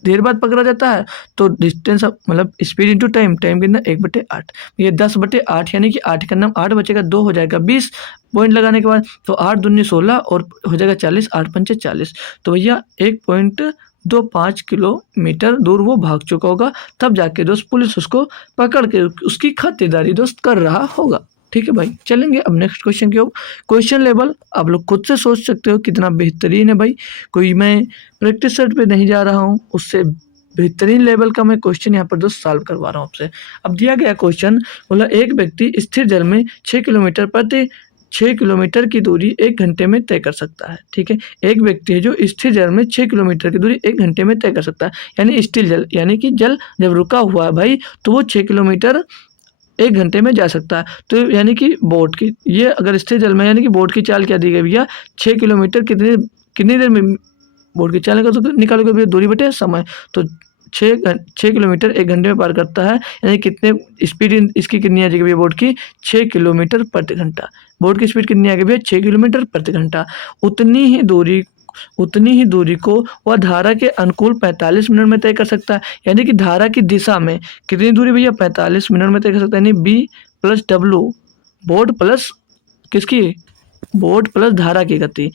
देर बाद पकड़ा जाता है? तो डिस्टेंस मतलब स्पीड इंटू टाइम, टाइम कितना? 1/8। ये 10/8 यानी कि 8 का नाम 8 बचेगा, 2 हो जाएगा 20 पॉइंट लगाने के बाद। तो 8 दूनी 16 और हो जाएगा 40, 8 पंचे 40। तो भैया 1.25 किलोमीटर दूर वो भाग चुका होगा। तब जाके दोस्त पुलिस उसको पकड़ के उसकी खातिरदारी दोस्त कर रहा होगा। ठीक है भाई, चलेंगे अब नेक्स्ट क्वेश्चन की ओर। क्वेश्चन लेवल आप लोग खुद से सोच सकते हो कितना बेहतरीन है भाई। कोई मैं प्रैक्टिस सेट पे नहीं जा रहा हूँ, उससे बेहतरीन लेवल का मैं क्वेश्चन यहाँ पर दोस्त सॉल्व करवा रहा हूँ आपसे। अब दिया गया क्वेश्चन बोला एक व्यक्ति स्थिर जल में 6 किलोमीटर की दूरी 1 घंटे में तय कर सकता है। ठीक है, एक व्यक्ति है जो स्थिर जल में 6 किलोमीटर की दूरी 1 घंटे में तय कर सकता है। यानी स्थिर जल, यानी कि जल जब रुका हुआ है भाई तो वो 6 किलोमीटर 1 घंटे में जा सकता है। तो यानी कि बोट की ये अगर स्थिर जल में, यानी कि बोट की चाल क्या दी गई भैया? 6 किलोमीटर कितनी देर में बोट की चाल तो निकालोगे भैया? दूरी बटे समय। तो 6 किलोमीटर 1 घंटे में पार करता है। यानी कितने स्पीड इसकी कितनी आ जाएगी भैया बोट की? 6 किलोमीटर प्रति घंटा। बोट की स्पीड कितनी आ गई भैया? 6 किलोमीटर प्रति घंटा। उतनी ही दूरी को वह धारा के अनुकूल 45 मिनट में तय कर सकता है। यानी कि धारा की दिशा में कितनी दूरी भैया? 45 मिनट में तय कर सकता है। यानी B+W, बोट प्लस किसकी? बोट प्लस धारा की गति,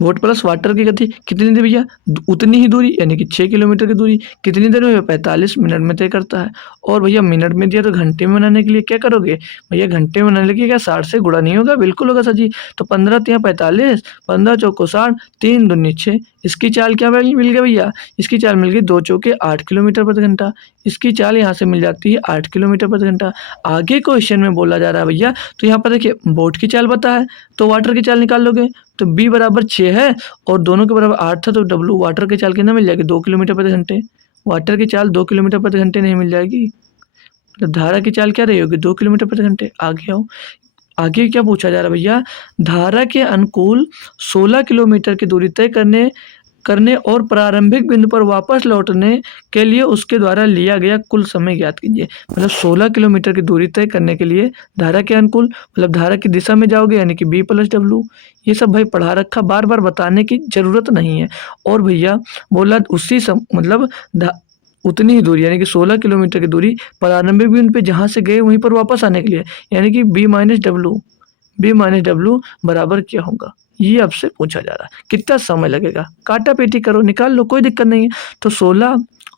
बोट प्लस वाटर की गति कितनी देर भैया? उतनी ही दूरी, यानी कि 6 किलोमीटर की दूरी कितनी देर में? 45 मिनट में तय करता है। और भैया मिनट में दिया तो घंटे में बनाने के लिए क्या करोगे भैया? घंटे में बनाने के लिए क्या 60 से गुणा नहीं होगा? बिल्कुल होगा सर जी। तो 15 × 45, 15 चौको 60, 3 दूनी 6। इसकी चाल क्या मिल गई भैया? इसकी चाल मिल गई 2 चौके 8 किलोमीटर प्रति घंटा। इसकी चाल यहाँ से मिल जाती है 8 किलोमीटर प्रति घंटा। आगे क्वेश्चन में बोला जा रहा है भैया, तो यहाँ पर देखिए बोट की चाल पता है तो वाटर की चाल निकाल लोगे। तो B बराबर 6 है और दोनों के बराबर 8 था, तो W वाटर की चाल कितना मिल जाएगी? 2 किलोमीटर प्रति घंटे। वाटर की चाल 2 किलोमीटर प्रति घंटे नहीं मिल जाएगी, मतलब धारा की चाल क्या रही होगी, 2 किलोमीटर प्रति घंटे। आगे आओ, आगे क्या पूछा जा रहा है भैया, धारा के अनुकूल 16 किलोमीटर की दूरी तय करने करने और प्रारंभिक बिंदु पर वापस लौटने के लिए उसके द्वारा लिया गया कुल समय ज्ञात कीजिए। मतलब 16 किलोमीटर की दूरी तय करने के लिए धारा के अनुकूल मतलब धारा की दिशा में जाओगे यानी कि B+W। ये सब भाई पढ़ा रखा, बार बार बताने की जरूरत नहीं है। और भैया बोला मतलब उतनी ही दूरी यानी कि 16 किलोमीटर की दूरी प्रारंभिक बिंदु पे जहाँ से गए वहीं पर वापस आने के लिए, यानी कि B-W बराबर क्या होगा, ये आपसे पूछा जा रहा है। कितना समय लगेगा, काटा पेटी करो, निकाल लो, कोई दिक्कत नहीं है। तो 16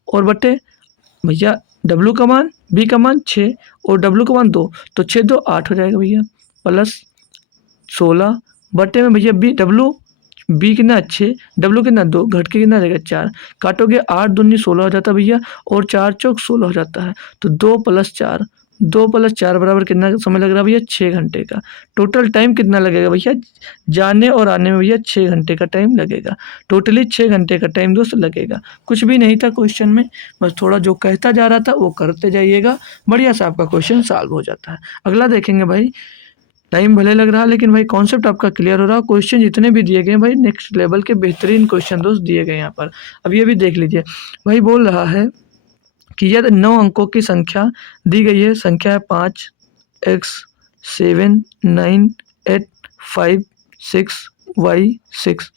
और बटे भैया W का मान, B का मान 6 और W का मान 2, तो 6 2 8 हो जाएगा भैया, प्लस 16 बटे में भैया B कितना 6, W कितना 2, घट के कितना रहेगा 4, काटोगे 8 दूनी 16 हो जाता है भैया, और 4 चौक 16 हो जाता है। तो 2 + 4 बराबर कितना समय लग रहा है भैया, 6 घंटे का। टोटल टाइम कितना लगेगा भैया, जाने और आने में भैया 6 घंटे का टाइम लगेगा। टोटली 6 घंटे का टाइम दोस्त लगेगा। कुछ भी नहीं था क्वेश्चन में, बस थोड़ा जो कहता जा रहा था वो करते जाइएगा, बढ़िया से आपका क्वेश्चन सॉल्व हो जाता है। अगला देखेंगे भाई, टाइम भले लग रहा है लेकिन भाई कॉन्सेप्ट आपका क्लियर हो रहा है। क्वेश्चन जितने भी दिए गए भाई नेक्स्ट लेवल के बेहतरीन क्वेश्चन दोस्त दिए गए यहाँ पर। अब ये भी देख लीजिए, भाई बोल रहा है कि यदि 9 अंकों की संख्या दी गई है, संख्या है 5 x 7 9 8 5 6 y 6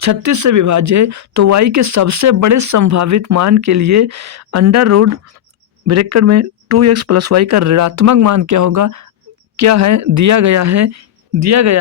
36 से विभाज्य है, तो y के सबसे बड़े संभावित मान के लिए अंडर रूट ब्रैकेट में 2x + y का ऋणात्मक मान क्या होगा। क्या है, दिया गया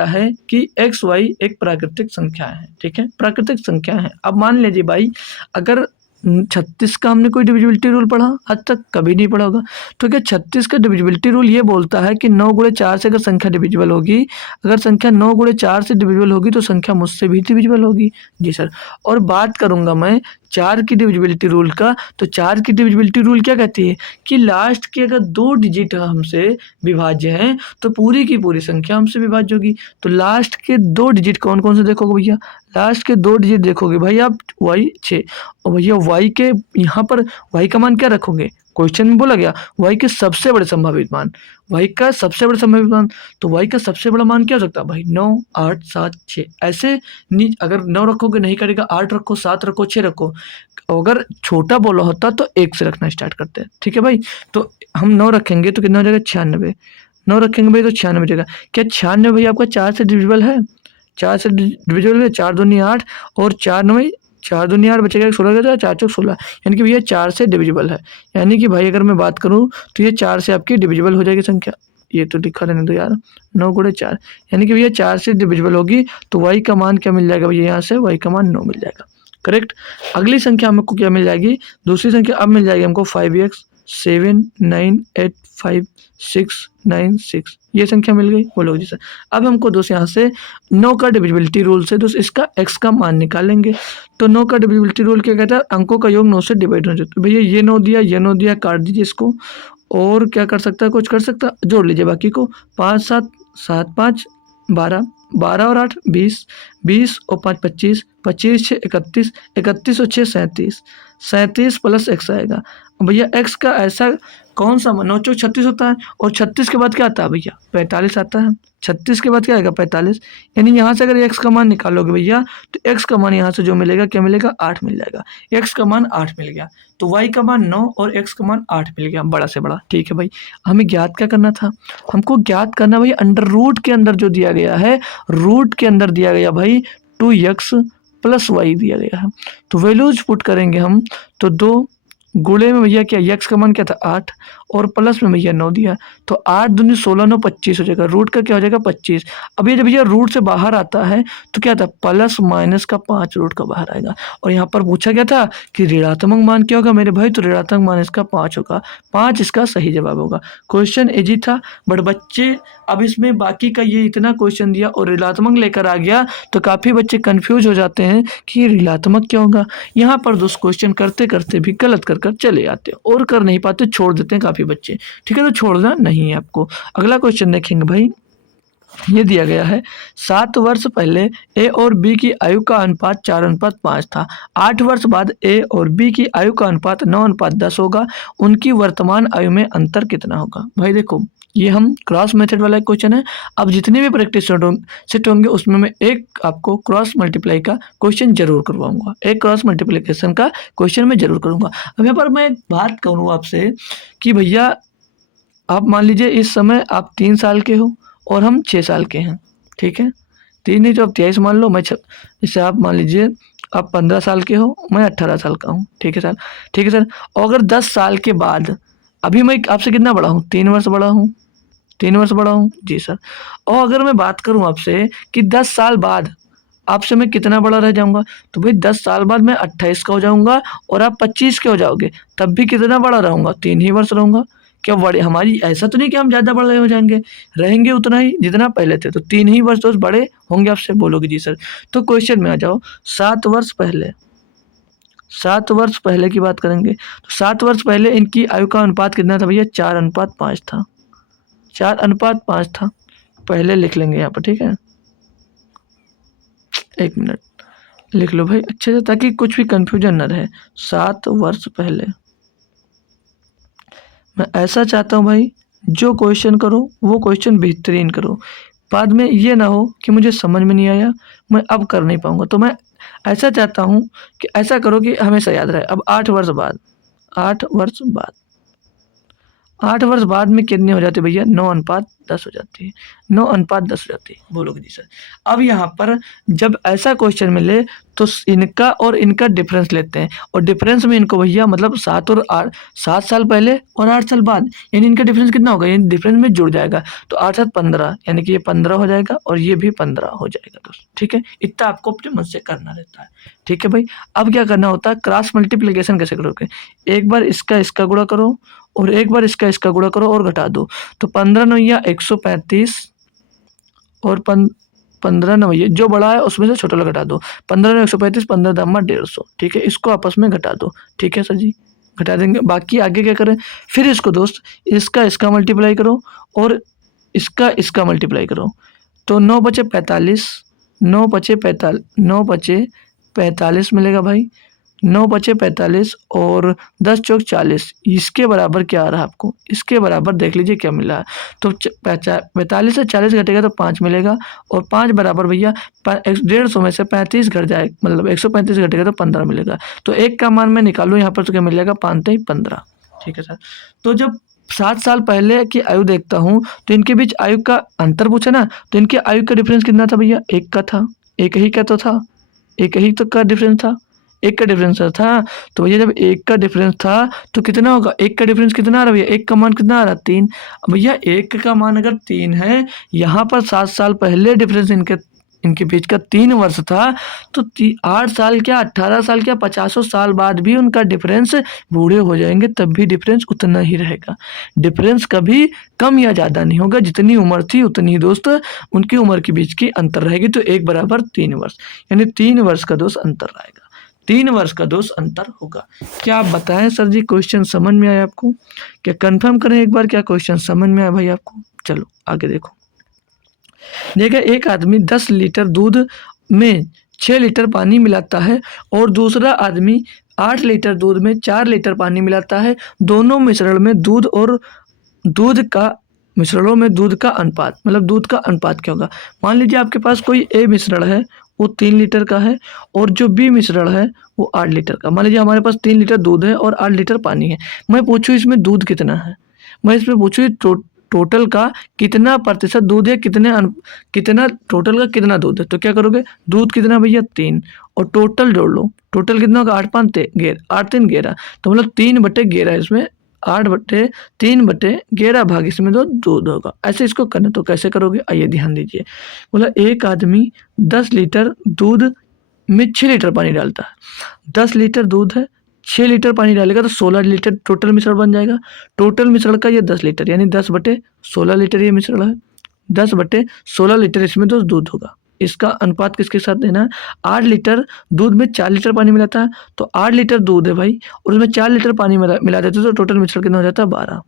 है कि x y एक प्राकृतिक संख्या है, ठीक है, प्राकृतिक संख्या है। अब मान लीजिए भाई, अगर 36 का हमने कोई डिविजिबिलिटी रूल पढ़ा आज तक, कभी नहीं पढ़ा होगा। तो क्या 36 का डिविजिबिलिटी रूल ये बोलता है कि 9 × 4 से अगर संख्या डिविजिबल होगी, अगर संख्या 9 × 4 से डिविजिबल होगी तो संख्या मुझसे भी डिविजिबल होगी। जी सर। और बात करूंगा मैं 4 की डिविजिबिलिटी रूल का, तो 4 की डिविजिबिलिटी रूल क्या कहती है कि लास्ट के अगर 2 डिजिट हमसे विभाज्य हैं तो पूरी की पूरी संख्या हमसे विभाज्य होगी। तो लास्ट के 2 डिजिट कौन कौन से देखोगे भैया, लास्ट के 2 डिजिट देखोगे भाई आप y 6, और भैया y के यहाँ पर y का मान क्या रखोगे, क्वेश्चन में बोला गया y के सबसे बड़े संभावित मान, y का सबसे बड़ा संभावित मान, तो y का सबसे बड़ा मान क्या हो सकता है भाई 9 8 7 6। ऐसे अगर 9 रखोगे नहीं करेगा, 8 रखो 7 रखो 6 रखो। अगर छोटा बोला होता तो 1 से रखना स्टार्ट करते हैं, ठीक है भाई। तो हम 9 रखेंगे तो कितना हो जाएगा 96, 9 रखेंगे भाई तो 96 हो जाएगा। क्या 96 भाई आपका 4 से डिविजिबल है, 4 से डिविजिबल है, 4 दूनी 8 और 4 9 4 दूनी 8 बचेगा 16 का, 4 चौक 16, यानी कि भैया 4 से डिविजिबल है। यानी कि भाई अगर मैं बात करूँ तो ये 4 से आपकी डिविजिबल हो जाएगी संख्या। ये तो लिखा रहने दो यार, 9 × 4 यानी कि भैया 4 से डिविजिबल होगी, तो y का मान क्या मिल जाएगा भैया, यहाँ से y का मान 9 मिल जाएगा, करेक्ट। अगली संख्या हमको क्या मिल जाएगी, दूसरी संख्या अब मिल जाएगी हमको 5x 7 9 8 5 6 9 6, ये संख्या मिल गई, बोलो जी सर। अब हमको दोस्त यहाँ से 9 का डिविजिबिलिटी रूल से दोस्त इसका x का मान निकालेंगे। तो 9 का डिविजिबिलिटी रूल क्या कहता है, अंकों का योग 9 से डिवाइड होना चाहिए। तो भैया ये 9 दिया, ये 9 दिया, काट दीजिए इसको, और क्या कर सकता है, कुछ कर सकता, जोड़ लीजिए बाकी को, 5 7 7 5 12 12 और 8 20 20 और 5 25 25 6 31 31 और 6 37 37 + x आएगा। भैया x का ऐसा कौन सा 9 चौक 36 होता है, और 36 के बाद क्या आता है भैया 45 आता है। 36 के बाद क्या आएगा 45, यानी यहाँ से अगर x का मान निकालोगे भैया तो x का मान यहाँ से जो मिलेगा क्या मिलेगा 8 मिल जाएगा। x का मान 8 मिल गया, तो y का मान 9 और x का मान 8 मिल गया, बड़ा से बड़ा, ठीक है भाई। हमें ज्ञात क्या करना था, हमको ज्ञात करना भाई अंडर रूट के अंदर जो दिया गया है, रूट के अंदर दिया गया भाई 2x + y दिया गया है। तो वैल्यूज पुट करेंगे हम, तो 2 गुणे में भैया क्या x का मान क्या था 8 और प्लस में भैया 9 दिया, तो 8 दूनी 16 9 25 हो जाएगा, रूट का क्या हो जाएगा 25। अब ये जब भैया रूट से बाहर आता है तो क्या था ± का 5 रूट का बाहर आएगा। और यहाँ पर पूछा गया था कि ऋणात्मक मान क्या होगा मेरे भाई, तो ऋणात्मक मान इसका 5 होगा, 5 इसका सही जवाब होगा। क्वेश्चन इजी था, बट बच्चे अब इसमें बाकी का ये इतना क्वेश्चन दिया और ऋणात्मक लेकर आ गया तो काफ़ी बच्चे कन्फ्यूज हो जाते हैं कि ये ऋणात्मक क्या होगा। यहाँ पर दोस्त क्वेश्चन करते करते भी गलत कर चले आते हैं और कर नहीं पाते, छोड़ देते हैं काफ़ी बच्चे, ठीक है, तो छोड़ना नहीं है आपको। अगला क्वेश्चन देखेंगे भाई, ये दिया गया है 7 वर्ष पहले ए और बी की आयु का अनुपात 4:5 था। 8 वर्ष बाद ए और बी की आयु का अनुपात 9:10 होगा। उनकी वर्तमान आयु में अंतर कितना होगा? भाई देखो, ये हम क्रॉस मेथड वाला क्वेश्चन है। अब जितने भी प्रैक्टिस सेट होंगे उसमें मैं एक आपको क्रॉस मल्टीप्लाई का क्वेश्चन जरूर करवाऊंगा। एक क्रॉस मल्टीप्लिकेशन का क्वेश्चन मैं जरूर करूंगा। अब यहाँ पर मैं एक बात कहूँ आपसे कि भैया आप मान लीजिए इस समय आप 3 साल के हो और हम 6 साल के हैं, ठीक है? 3 नहीं तो आप 23 मान लो, मैं जैसे आप मान लीजिए आप 15 साल के हो, मैं 18 साल का हूँ, ठीक है सर? ठीक है सर। और अगर 10 साल के बाद, अभी मैं आपसे कितना बड़ा हूँ? 3 वर्ष बड़ा हूँ। 3 वर्ष बड़ा हूँ, जी सर। और अगर मैं बात करूँ आपसे कि 10 साल बाद आपसे मैं कितना बड़ा रह जाऊँगा, तो भाई 10 साल बाद मैं 28 का हो जाऊँगा और आप 25 के हो जाओगे, तब भी कितना बड़ा रहूँगा? 3 ही वर्ष रहूँगा। क्या बड़े हमारी ऐसा तो नहीं कि हम ज़्यादा बड़े हो जाएँगे, रहेंगे उतना ही जितना पहले थे, तो 3 ही वर्ष तो बड़े होंगे आपसे। बोलोगे जी सर। तो क्वेश्चन में आ जाओ, 7 वर्ष पहले, 7 वर्ष पहले की बात करेंगे, तो 7 वर्ष पहले इनकी आयु का अनुपात कितना था भैया? 4:5 था। 4:5 था। पहले लिख लेंगे यहाँ पर, ठीक है? 1 मिनट लिख लो भाई अच्छे से, ताकि कुछ भी कंफ्यूजन ना रहे। 7 वर्ष पहले, मैं ऐसा चाहता हूँ भाई, जो क्वेश्चन करो वो क्वेश्चन बेहतरीन करो। बाद में ये ना हो कि मुझे समझ में नहीं आया, मैं अब कर नहीं पाऊँगा। तो मैं ऐसा चाहता हूँ कि ऐसा करो कि हमेशा याद रहे। अब 8 वर्ष बाद, 8 वर्ष बाद, 8 वर्ष बाद में कितनी हो जाती है भैया? 9:10 हो जाती है। 9:10 हो जाती है। बोलोगे जी सर। अब यहाँ पर जब ऐसा क्वेश्चन मिले तो इनका और इनका डिफरेंस लेते हैं, और डिफरेंस में इनको भैया मतलब 7 और 8, 7 साल पहले और 8 साल बाद, यानी इनका डिफरेंस कितना होगा? यानी डिफरेंस में जुड़ जाएगा, तो 8 7 15, यानी कि ये 15 हो जाएगा और ये भी 15 हो जाएगा दोस्त, ठीक है? इतना आपको अपने मन से करना रहता है, ठीक है भाई? अब क्या करना होता है, क्रॉस मल्टीप्लिकेशन कैसे करोगे? एक बार इसका इसका गुणा करो और एक बार इसका इसका गुणा करो और घटा दो, तो 15 नौया 135 और 15 नवैया जो बड़ा है उसमें से छोटा वाला घटा दो। 15 नौ 135, 15 दामा 150, ठीक है? इसको आपस में घटा दो, ठीक है सर जी? घटा देंगे। बाकी आगे क्या करें? फिर इसको दोस्त इसका इसका मल्टीप्लाई करो और इसका इसका मल्टीप्लाई करो, तो 9 बचे 45, 9 बचे 45 मिलेगा भाई। 9 बचे 45 और 10 चौक 40, इसके बराबर क्या आ रहा है आपको? इसके बराबर देख लीजिए क्या मिला है। तो 45 से 40 घटेगा तो 5 मिलेगा, और 5 बराबर भैया 150 में से 35 घट जाए, मतलब 135 घटेगा तो 15 मिलेगा। तो एक का मान मैं निकालूँ यहाँ पर तो क्या मिल जाएगा? 5 3 15, ठीक है सर। तो जब 7 साल पहले की आयु देखता हूँ तो इनके बीच आयु का अंतर पूछा ना, तो इनके आयु का डिफरेंस कितना था भैया? 1 का था। एक ही का तो था, एक ही तो का डिफरेंस था, 1 का डिफरेंस था। तो भैया जब 1 का डिफरेंस था तो कितना होगा? 1 का डिफरेंस कितना आ रहा है भैया? 1 का मान कितना आ रहा है? 3। भैया 1 का मान अगर 3 है, यहाँ पर 7 साल पहले डिफरेंस इनके बीच का 3 वर्ष था, तो 8 साल क्या, 18 साल क्या, 50 साल बाद भी उनका डिफरेंस, बूढ़े हो जाएंगे तब भी डिफरेंस उतना ही रहेगा। डिफरेंस कभी कम या ज़्यादा नहीं होगा, जितनी उम्र थी उतनी ही दोस्त उनकी उम्र के बीच की अंतर रहेगी। तो 1 बराबर 3 वर्ष, यानी 3 वर्ष का दोस्त अंतर रहेगा। 3 वर्ष का दोस्त अंतर होगा। क्या आप बताएं सर जी, क्वेश्चन समझ में आया आपको? क्या कंफर्म करें एक बार, क्या क्वेश्चन समझ में आया भाई आपको? चलो आगे देखो। देखिए, एक आदमी 10 लीटर दूध में 6 लीटर पानी मिलाता है और दूसरा आदमी 8 लीटर दूध में 4 लीटर पानी मिलाता है। दोनों मिश्रण में मिश्रणों में दूध का अनुपात, मतलब दूध का अनुपात क्या होगा? मान लीजिए आपके पास कोई ए मिश्रण है, वो 3 लीटर का है, और जो बी मिश्रण है वो 8 लीटर का। मान लीजिए हमारे पास 3 लीटर दूध है और 8 लीटर पानी है। मैं पूछूँ इसमें दूध कितना है? मैं इसमें पूछूँ टोटल का कितना प्रतिशत दूध है, कितना टोटल का कितना दूध है? तो क्या करोगे? दूध कितना भैया? 3, और टोटल जोड़ लो। टोटल कितना होगा? 8 5 13, 8 3 11, तो मतलब 3/11 इसमें, 8/3/11 भाग इसमें दो दूध होगा। ऐसे इसको करना, तो कैसे करोगे? आइए ध्यान दीजिए। बोला एक आदमी 10 लीटर दूध में 6 लीटर पानी डालता है। 10 लीटर दूध है, 6 लीटर पानी डालेगा तो 16 लीटर टोटल मिश्रण बन जाएगा। टोटल मिश्रण का ये 10 लीटर, यानी 10/16 लीटर ये मिश्रण है। 10/16 लीटर इसमें तो दूध होगा। इसका अनुपात किसके साथ देना है? 8 लीटर दूध में 4 लीटर पानी मिलाता है, तो 8 लीटर दूध है भाई, और उसमें 4 लीटर पानी मिला देते तो टोटल मिश्रण कितना हो जाता है? 12।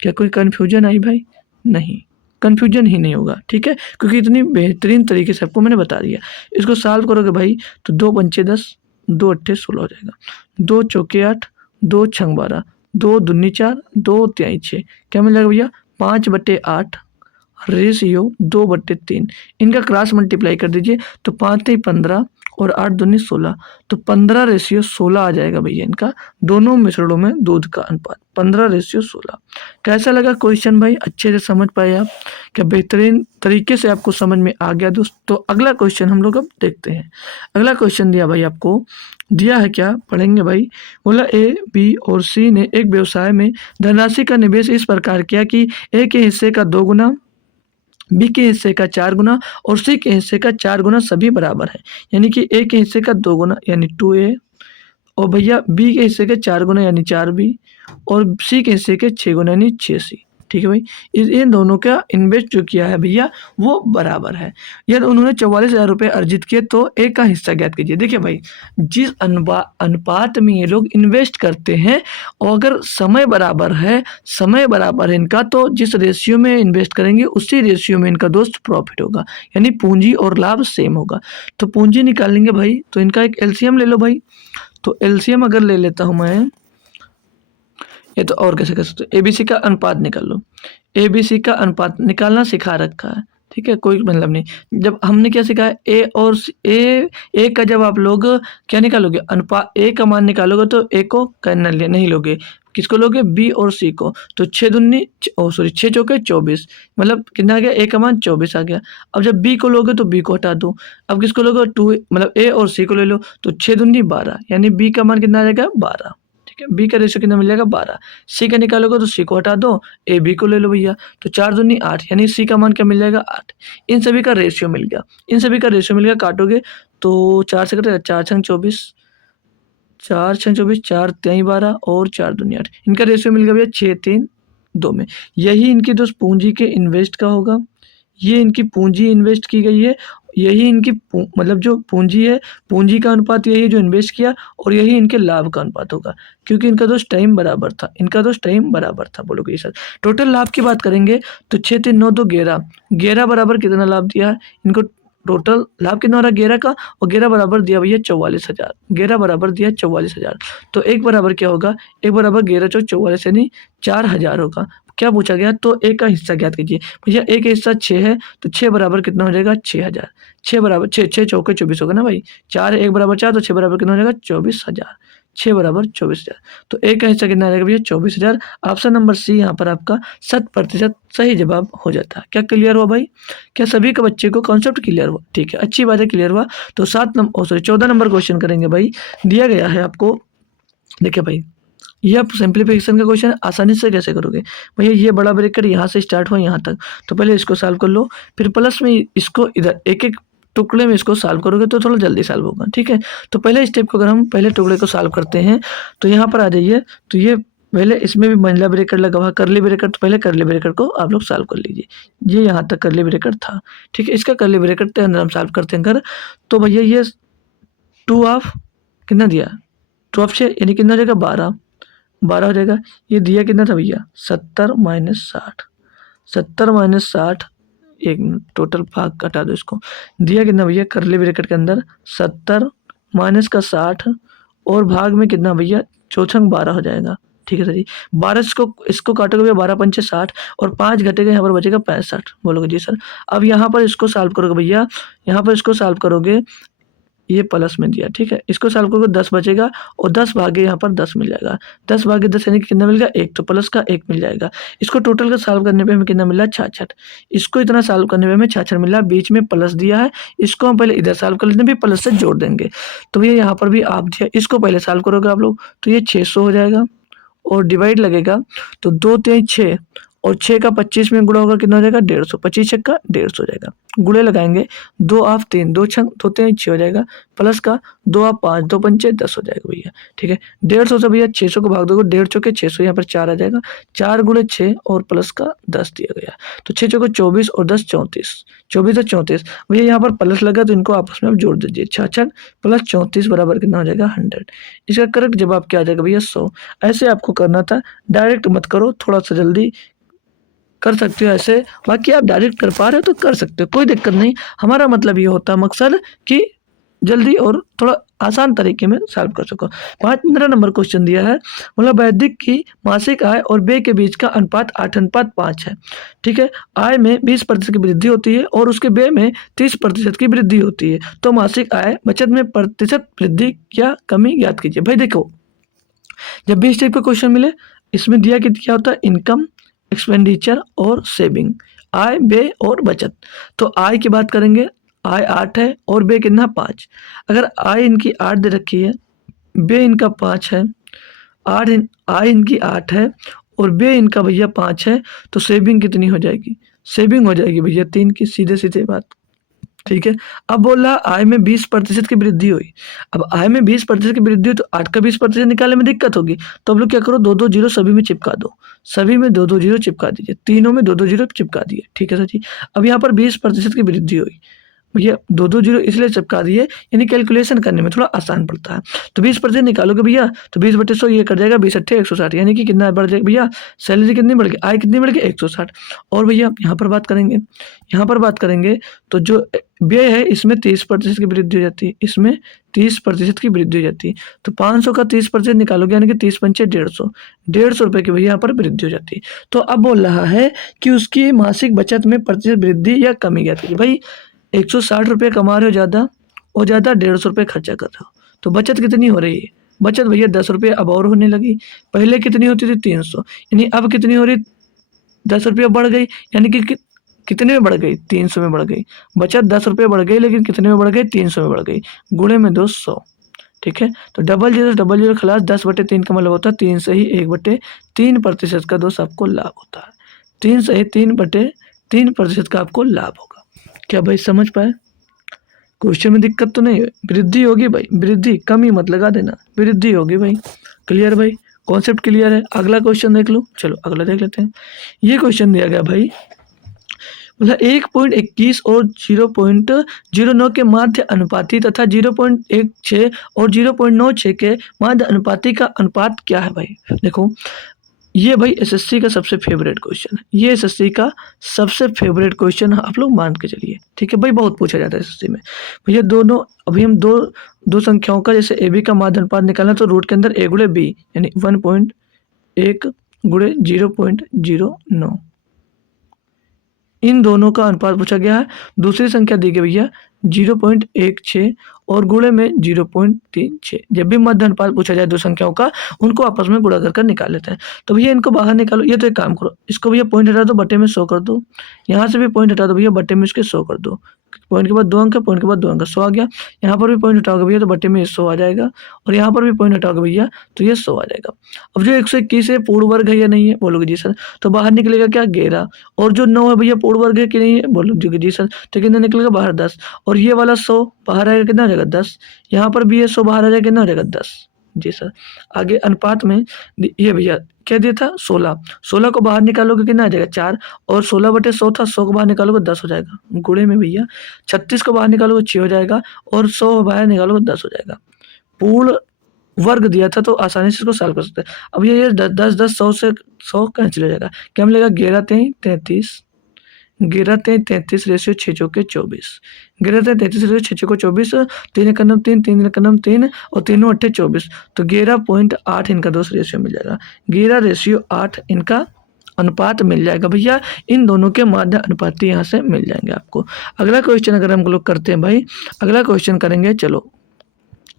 क्या कोई कन्फ्यूजन आई भाई? नहीं। कन्फ्यूजन ही नहीं होगा, ठीक है, क्योंकि इतनी बेहतरीन तरीके से आपको मैंने बता दिया। इसको सॉल्व करोगे भाई तो 2 पंचे 10, 2 अट्ठे 16 हो जाएगा, 2 चौके 8, 2 छंग 12, 2 दूनी 4, 2 तिहाई 6, क्या मिल जाएगा भैया 5/8 रेशियो 2/3। इनका क्रॉस मल्टीप्लाई कर दीजिए तो 5 3 15 और 8 दूनी 16, तो 15/16 आ जाएगा भैया इनका दोनों मिश्रणों में दूध का अनुपात 15/16। कैसा लगा क्वेश्चन भाई, अच्छे से समझ पाए आप? क्या बेहतरीन तरीके से आपको समझ में आ गया दोस्त? तो अगला क्वेश्चन हम लोग अब देखते हैं। अगला क्वेश्चन दिया भाई आपको, दिया है क्या, पढ़ेंगे भाई। बोला ए, बी और सी ने एक व्यवसाय में धनराशि का निवेश इस प्रकार किया कि ए के हिस्से का 2 गुना, बी के हिस्से का 4 गुना और सी के हिस्से का 4 गुना सभी बराबर है। यानी कि ए के हिस्से का 2 गुना यानी 2A, और भैया बी के हिस्से के 4 गुना यानी 4B, और सी के हिस्से के 6 गुना यानी 6C। ठीक है भाई, इन दोनों का इन्वेस्ट जो किया है भैया वो बराबर है। यदि उन्होंने 44,000 रुपये अर्जित किए तो ए का हिस्सा ज्ञात कीजिए। देखिए भाई, जिस अनुपात में ये लोग इन्वेस्ट करते हैं और अगर समय बराबर है, इनका, तो जिस रेशियो में इन्वेस्ट करेंगे उसी रेशियो में इनका दोस्त प्रॉफिट होगा, यानी पूंजी और लाभ सेम होगा। तो पूंजी निकालेंगे भाई, तो इनका एक एलसीएम ले लो भाई। तो एलसीएम अगर ले लेता हूं मैं, ये तो और कैसे कर सकते हो, एबीसी का अनुपात निकाल लो। एबीसी का अनुपात निकालना सिखा रखा है, ठीक है, कोई मतलब नहीं। जब हमने क्या सिखाया, ए और ए का जब आप लोग क्या निकालोगे, अनुपात ए का मान निकालोगे तो ए को करना नहीं लोगे, किसको लोगे, बी और सी को। तो 6 दूनी 6 चौके 24, मतलब कितना आ गया, ए का मान 24 आ गया। अब जब बी को लोगे तो बी को हटा दो, अब किसको लोगे, 2, मतलब ए और सी को ले लो, तो 6 दूनी 12, यानी बी का मान कितना आ जाएगा 12। ठीक है, बी का रेशियो कितना मिल जाएगा 12। सी का निकालोगे तो सी को हटा दो, ए बी को ले लो भैया, तो 4 दूनी 8, यानी सी का मान क्या मिल जाएगा 8। इन सभी का रेशियो मिल गया, काटोगे तो 4 से कटेगा, 4 छंग 24, 4 छंग 24, 4 तिहाई 12 और 4 दूनी 8। इनका रेशियो मिल गया भैया 6 3 2 में। यही इनकी दोस्त पूंजी के इन्वेस्ट का होगा, ये इनकी पूंजी इन्वेस्ट की गई है, यही इनकी मतलब जो पूंजी है, पूंजी का अनुपात यही है जो इन्वेस्ट किया, और यही इनके लाभ का अनुपात होगा, क्योंकि इनका दोस्त टाइम बराबर था। बोलोगे सर, टोटल लाभ की बात करेंगे तो 6 3 9 2 11 बराबर कितना लाभ दिया है इनको, टोटल लाभ कितना हो रहा है 11 का, और 11 बराबर दिया भैया 44,000, 11 बराबर दिया 44,000। तो एक बराबर क्या होगा, एक बराबर 11 चौक 44 यानी 4,000 होगा। क्या पूछा गया, तो ए का हिस्सा ज्ञात कीजिए। भैया ए का हिस्सा 6 है, तो 6 बराबर कितना हो जाएगा 6,000। 6 बराबर 6 चौके 24 होगा ना भाई, 4 1 बराबर 4, तो 6 बराबर कितना हो जाएगा 24,000। 6 बराबर 24,000, तो ए का हिस्सा कितना आ जाएगा भैया 24,000। ऑप्शन नंबर सी यहाँ पर आपका 100% सही जवाब हो जाता है। क्या क्लियर हुआ भाई, क्या सभी के बच्चे को कॉन्सेप्ट क्लियर हुआ? ठीक है, अच्छी बात है, क्लियर हुआ। तो 14 नंबर क्वेश्चन करेंगे भाई। दिया गया है आपको, देखिए भाई, ये आप सिंप्लीफिकेशन का क्वेश्चन आसानी से कैसे करोगे भैया, ये बड़ा ब्रैकेट यहाँ से स्टार्ट हुआ यहाँ तक, तो पहले इसको सॉल्व कर लो, फिर प्लस में इसको इधर एक एक टुकड़े में इसको सॉल्व करोगे तो थोड़ा जल्दी सॉल्व होगा। ठीक है, तो पहले स्टेप को अगर हम पहले टुकड़े को सॉल्व करते हैं तो यहाँ पर आ जाइए, तो ये पहले इसमें भी मंझला ब्रैकेट लगा हुआ, करली ब्रैकेट, तो पहले करली ब्रैकेट को आप लोग सॉल्व कर लीजिए। ये यहाँ तक करली ब्रैकेट था, ठीक है, इसका करली ब्रैकेट के अंदर हम सॉल्व करते हैं अगर, तो भैया ये 2 ऑफ कितना दिया, 2 ऑफ 6 यानी कितना हो जाएगा 12 हो जाएगा। ये दिया कितना था भैया 70 माइनस 60, 70 माइनस 60, एक मिनट, टोटल भाग कटा दो इसको, दिया कितना भैया करली ब्रैकेट के अंदर 70 माइनस का 60 और भाग में कितना भैया 4 12 हो जाएगा। ठीक है सर जी, 12 इसको काटोगे भैया, 12 पंचे 60 और 5 घटेगा, यहाँ पर बचेगा 65। बोलोगे जी सर। अब यहाँ पर इसको सॉल्व करोगे भैया, यहाँ पर इसको सॉल्व करोगे, ये प्लस में दिया, ठीक है, इसको सॉल्व करोगे 10 बचेगा और 10 भागे यहाँ पर 10 मिल जाएगा, 10 भागे 10 यानी कि कितना मिल गया 1, तो प्लस का 1 मिल जाएगा। इसको टोटल का सॉल्व करने पे हमें कितना मिला 66, इसको इतना सॉल्व करने पे हमें 66 मिला, बीच में प्लस दिया है, इसको हम पहले इधर सॉल्व कर लेते हैं, फिर प्लस से जोड़ देंगे। तो ये यहाँ पर भी आप दिया, इसको पहले सॉल्व करोगे आप लोग तो ये 600 हो जाएगा, और डिवाइड लगेगा तो 2 3 6 और 6 का 25 में गुणा होगा, कितना हो जाएगा 150, 25 6 का 150 हो जाएगा। गुणे लगाएंगे, 2 ऑफ 3, 2 छंग 2 3 6 हो जाएगा, प्लस का 2 ऑफ 5, 2 पंचे 10 हो जाएगा भैया। ठीक है, 150 से भैया 600 को भाग दोगे, 1.5 चौके 600, यहाँ पर 4 आ जाएगा, 4 गुणे 6 और प्लस का 10 दिया गया, तो 6 चौके 24 और 10 34, 24 और 34 भैया, यहाँ पर प्लस लगा तो इनको आपस में आप जोड़ दीजिए, 66 प्लस 34 बराबर कितना हो जाएगा 100। इसका करेक्ट जवाब क्या आ जाएगा भैया 100। ऐसे आपको करना था, डायरेक्ट मत करो, थोड़ा सा जल्दी कर सकते हो ऐसे, बाकी आप डायरेक्ट कर पा रहे हो तो कर सकते हो, कोई दिक्कत नहीं। हमारा मतलब ये होता है मकसद कि जल्दी और थोड़ा आसान तरीके में सॉल्व कर सको। 15 नंबर क्वेश्चन दिया है, मतलब वैदिक की मासिक आय और व्यय के बीच का अनुपात 8:5 है। ठीक है, आय में 20% की वृद्धि होती है और उसके व्यय में 30% की वृद्धि होती है, तो मासिक आय बचत में प्रतिशत वृद्धि या कमी ज्ञात कीजिए। भाई देखो, जब भी इस टाइप का क्वेश्चन मिले, इसमें दिया कि क्या होता है, इनकम, एक्सपेंडिचर और सेविंग, आय, व्यय और बचत। तो आय की बात करेंगे, आय 8 है और व्यय कितना 5। अगर आय इनकी 8 दे रखी है, व्यय इनका 5 है, आय इनकी 8 है और व्यय इनका भैया 5 है, तो सेविंग कितनी हो जाएगी? सेविंग हो जाएगी भैया 3 की, सीधे सीधे बात। ठीक है, अब बोल रहा आय में 20% की वृद्धि हुई। अब आय में 20% की वृद्धि हुई तो 8 का 20% निकालने में दिक्कत होगी, तो अब लोग क्या करो, 2-2 जीरो सभी में चिपका दो, सभी में 2-2 जीरो चिपका दीजिए, तीनों में 2-2 जीरो चिपका दिए। ठीक है सर जी। अब यहाँ पर 20% की वृद्धि हुई, भैया 2-2 जीरो इसलिए चिपका दिए, यानी कैलकुलेशन करने में थोड़ा आसान पड़ता है। तो 20% निकालोगे भैया तो 20/100 ये कट जाएगा, 20 अट्ठे 160, यानी कि कितना बढ़ जाएगा भैया, सैलरी कितनी बढ़ गई, आय कितनी बढ़ गई 160। और भैया यहाँ पर बात करेंगे, यहाँ पर बात करेंगे तो जो व्यय है इसमें 30% की वृद्धि हो जाती है, इसमें 30% की वृद्धि हो जाती है। तो 500 का 30% निकालोगे, यानी कि 30 पंचे 150, 150 रुपये की भैया यहाँ पर वृद्धि हो जाती है। तो अब बोल रहा है कि उसकी मासिक बचत में प्रतिशत वृद्धि या कमी ज्ञात कीजिए। भाई 160 रुपये कमा रहे हो ज़्यादा और ज़्यादा 150 रुपये खर्चा कर रहे हो, तो बचत कितनी हो रही है? बचत भैया 10 रुपये अब और होने लगी। पहले कितनी होती थी 300, यानी अब कितनी हो रही, 10 रुपये बढ़ गई, यानी कि कितने में बढ़ गई, 300 में बढ़ गई। बचत 10 रुपये बढ़ गई, लेकिन कितने में बढ़ गई, 300 में बढ़ गई, गुणे में 200। ठीक है, तो डबल जीरो खलास, 10/3 का मतलब होता है 3 से ही 1/3% का दोस्त आपको लाभ होता है। 3 से ही 3/3% का आपको लाभ होगा। क्या भाई समझ पाए? क्वेश्चन में दिक्कत तो नहीं है? वृद्धि होगी भाई, वृद्धि, कमी मत लगा देना, वृद्धि होगी भाई। क्लियर भाई, कॉन्सेप्ट क्लियर है? अगला क्वेश्चन देख लो, चलो अगला देख लेते हैं। ये क्वेश्चन दिया गया भाई, मतलब 1.21 और 0.09 के माध्य अनुपाती तथा 0.16 और 0.96 के माध्य अनुपाती का अनुपात क्या है भाई? देखो, ये भाई एसएससी का सबसे फेवरेट क्वेश्चन है, ये एसएससी का सबसे फेवरेट क्वेश्चन आप लोग मान के चलिए। ठीक है भाई, बहुत पूछा जाता है एसएससी में। भैया दोनों, अभी हम दो संख्याओं का, जैसे ए बी का माध्य अनुपात निकालना, तो रूट के अंदर a गुणे बी, यानी 1.1 गुणे 0.09, इन दोनों का अनुपात पूछा गया है। दूसरी संख्या दी गई भैया 0.16 और गुणे में 0.36। जब भी मध्य अनुपात पूछा जाए दो संख्याओं का, उनको आपस में गुणा कर निकाल लेते हैं। तो भैया इनको बाहर निकालो, ये तो एक काम करो, इसको भैया पॉइंट हटा दो, बटे में 100 कर दो। यहाँ से भी पॉइंट हटा दो भैया, बटे में इसके 100 कर दो। पॉइंट के बाद 2 अंक है, पॉइंट के बाद 2 अंक, 100 आ गया। यहाँ पर भी पॉइंट हटाओगे भैया तो बटे में 100 आ जाएगा, और यहाँ पर भी पॉइंट हटाओगे भैया तो ये 100 आ जाएगा। अब जो 121 है पूर्ण वर्ग है या नहीं है, बोलोगे जी सर, तो बाहर निकलेगा क्या, 11। और जो 9 है भैया पूर्ण वर्ग है कि नहीं है, बोलोगे जी सर, तो कितना निकलेगा बाहर 10। और ये वाला 100 बाहर आएगा, कितना हो जाएगा 10। यहाँ पर भी ये 100 बाहर आ जाएगा, कितना हो जाएगा 10। जी सर, आगे अनुपात में ये भैया क्या दिया था, 16 को बाहर निकालोगे कितना आ जाएगा 4, और 16/100 था, 100 को बाहर निकालोगे 10 हो जाएगा, गुणे में भैया 36 को बाहर निकालोगे 6 हो जाएगा, और 100 बाहर निकालोगे 10 हो जाएगा। पूर्ण वर्ग दिया था तो आसानी से इसको सॉल्व कर सकते हैं। अब ये 10 100 से 100 कैंसिल हो जाएगा, क्या मिलेगा, 11 3 33, 11 3 33 रेशियो 6 चौके 24, 11 3 33 रेशियो 6 चौके 24, 3 एक नम 3, 3 एक नम 3 और तीनों अट्ठे 24, तो 11.8 इनका दोस्त रेशियो मिल जाएगा, 11:8 इनका अनुपात मिल जाएगा भैया। इन दोनों के माध्य अनुपाती यहाँ से मिल जाएंगे आपको। अगला क्वेश्चन अगर हम लोग करते हैं भाई, अगला क्वेश्चन करेंगे, चलो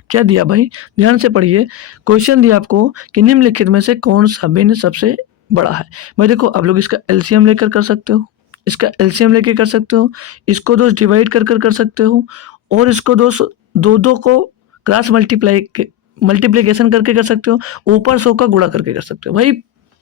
क्या दिया भाई, ध्यान से पढ़िए। क्वेश्चन दिया आपको कि निम्नलिखित में से कौन सा भिन्न सबसे बड़ा है। भाई देखो, आप लोग इसका एलसीएम लेकर कर सकते हो, इसका एलसीएम लेके कर सकते हो, इसको दो डिवाइड कर सकते हो, और इसको दो को क्रॉस मल्टीप्लिकेशन करके कर सकते हो, ऊपर 100 का गुणा करके कर सकते हो। भाई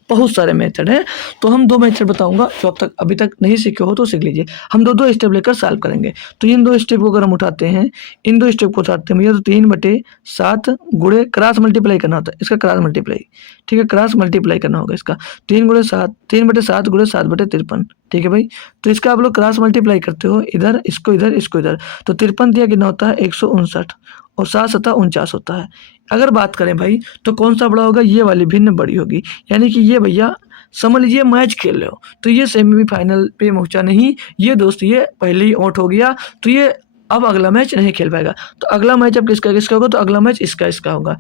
बहुत सारे मेथड हैं, तो हम 2 मेथड बताऊंगा, जो अभी तक नहीं सीखे हो तो सीख लीजिए। हम दो स्टेप लेकर सॉल्व करेंगे। तो इन 2 स्टेप को अगर हम उठाते हैं, इन 2 स्टेप को उठाते हैं भैया, तो 3/7 गुणे क्रॉस मल्टीप्लाई करना होता है, इसका क्रॉस मल्टीप्लाई, ठीक है, क्रॉस मल्टीप्लाई करना होगा इसका, 3/7 गुणे 7/53, ठीक है भाई। तो इसका आप लोग क्रॉस मल्टीप्लाई करते हो, इधर इसको इधर इसको इधर, तो 53 दिया कितना होता है 159, और 7 7 49 होता है। अगर बात करें भाई तो कौन सा बड़ा होगा, ये वाली भिन्न बड़ी होगी, यानी कि ये भैया समझ लीजिए मैच खेल रहे हो, तो ये सेमीफाइनल पे पहुंचा नहीं, ये दोस्त ये पहले ही आउट हो गया, तो ये अब अगला मैच नहीं खेल पाएगा। तो अगला मैच अब किसका किसका होगा, तो अगला मैच इसका इसका होगा,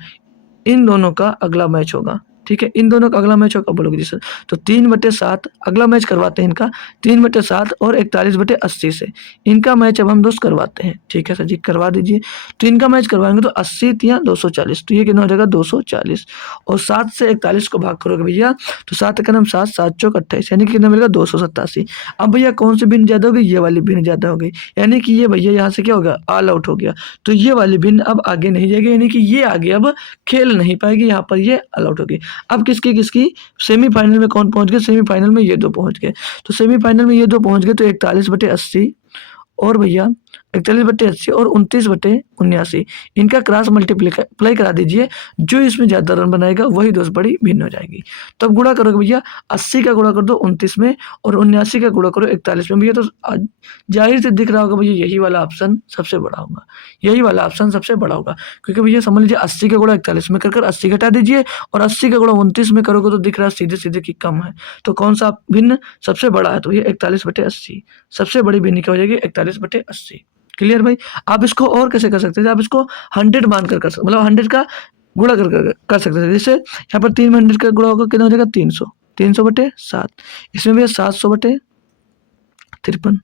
इन दोनों का अगला मैच होगा, ठीक है, इन दोनों का अगला मैच होगा, बोलोगे जी सर। तो 3/7 अगला मैच करवाते हैं इनका, 3/7 और 41/80 से इनका मैच अब हम दोस्त करवाते हैं, ठीक है सर जी करवा दीजिए। तो इनका मैच करवाएंगे तो 80 × 240, तो ये कितना हो जाएगा 240, और 7 से 41 को भाग करोगे भैया तो 7 का नाम 7, 7 चौक 28, यानी कि कितना मिलेगा 287। अब भैया कौन सी बिन ज़्यादा होगी, ये वाली बिन ज़्यादा हो गई, यानी कि ये भैया यहाँ से क्या होगा, ऑल आउट हो गया, तो ये वाली बिन अब आगे नहीं जाएगी, यानी कि ये आगे अब खेल नहीं पाएगी, यहाँ पर ये ऑल आउट होगी। अब किसकी किसकी सेमीफाइनल में कौन पहुंच गए, सेमीफाइनल में ये दो पहुंच गए, तो सेमीफाइनल में ये दो पहुंच गए, तो 41/80 और भैया 41/80 और 29/79 इनका क्रॉस मल्टीप्लाई करा दीजिए, जो इसमें ज़्यादा रन बनाएगा वही दोस्त बड़ी भिन्न हो जाएगी। तो अब गुणा करोगे भैया, 80 का गुणा कर दो 29 में और 79 का गुणा करो 41 में, भैया तो जाहिर से दिख रहा होगा भैया यही वाला ऑप्शन सबसे बड़ा होगा, यही वाला ऑप्शन सबसे बड़ा होगा, क्योंकि भैया समझ लीजिए 80 का गुणा 41 में कर 80 घटा दीजिए और 80 का गुणा 29 में करोगे तो दिख रहा है सीधे सीधे कि कम है, तो कौन सा भिन्न सबसे बड़ा है, तो भैया 41/80 सबसे बड़ी भिन्न क्या हो जाएगी 41/80। क्लियर भाई। आप इसको और कैसे कर सकते थे, आप इसको 100 मानकर कर सकते, मतलब 100 का गुणा कर सकते थे, जैसे यहाँ पर 3 में 100 का गुणा होगा कितना हो जाएगा 300, 300/7, इसमें भैया 700/53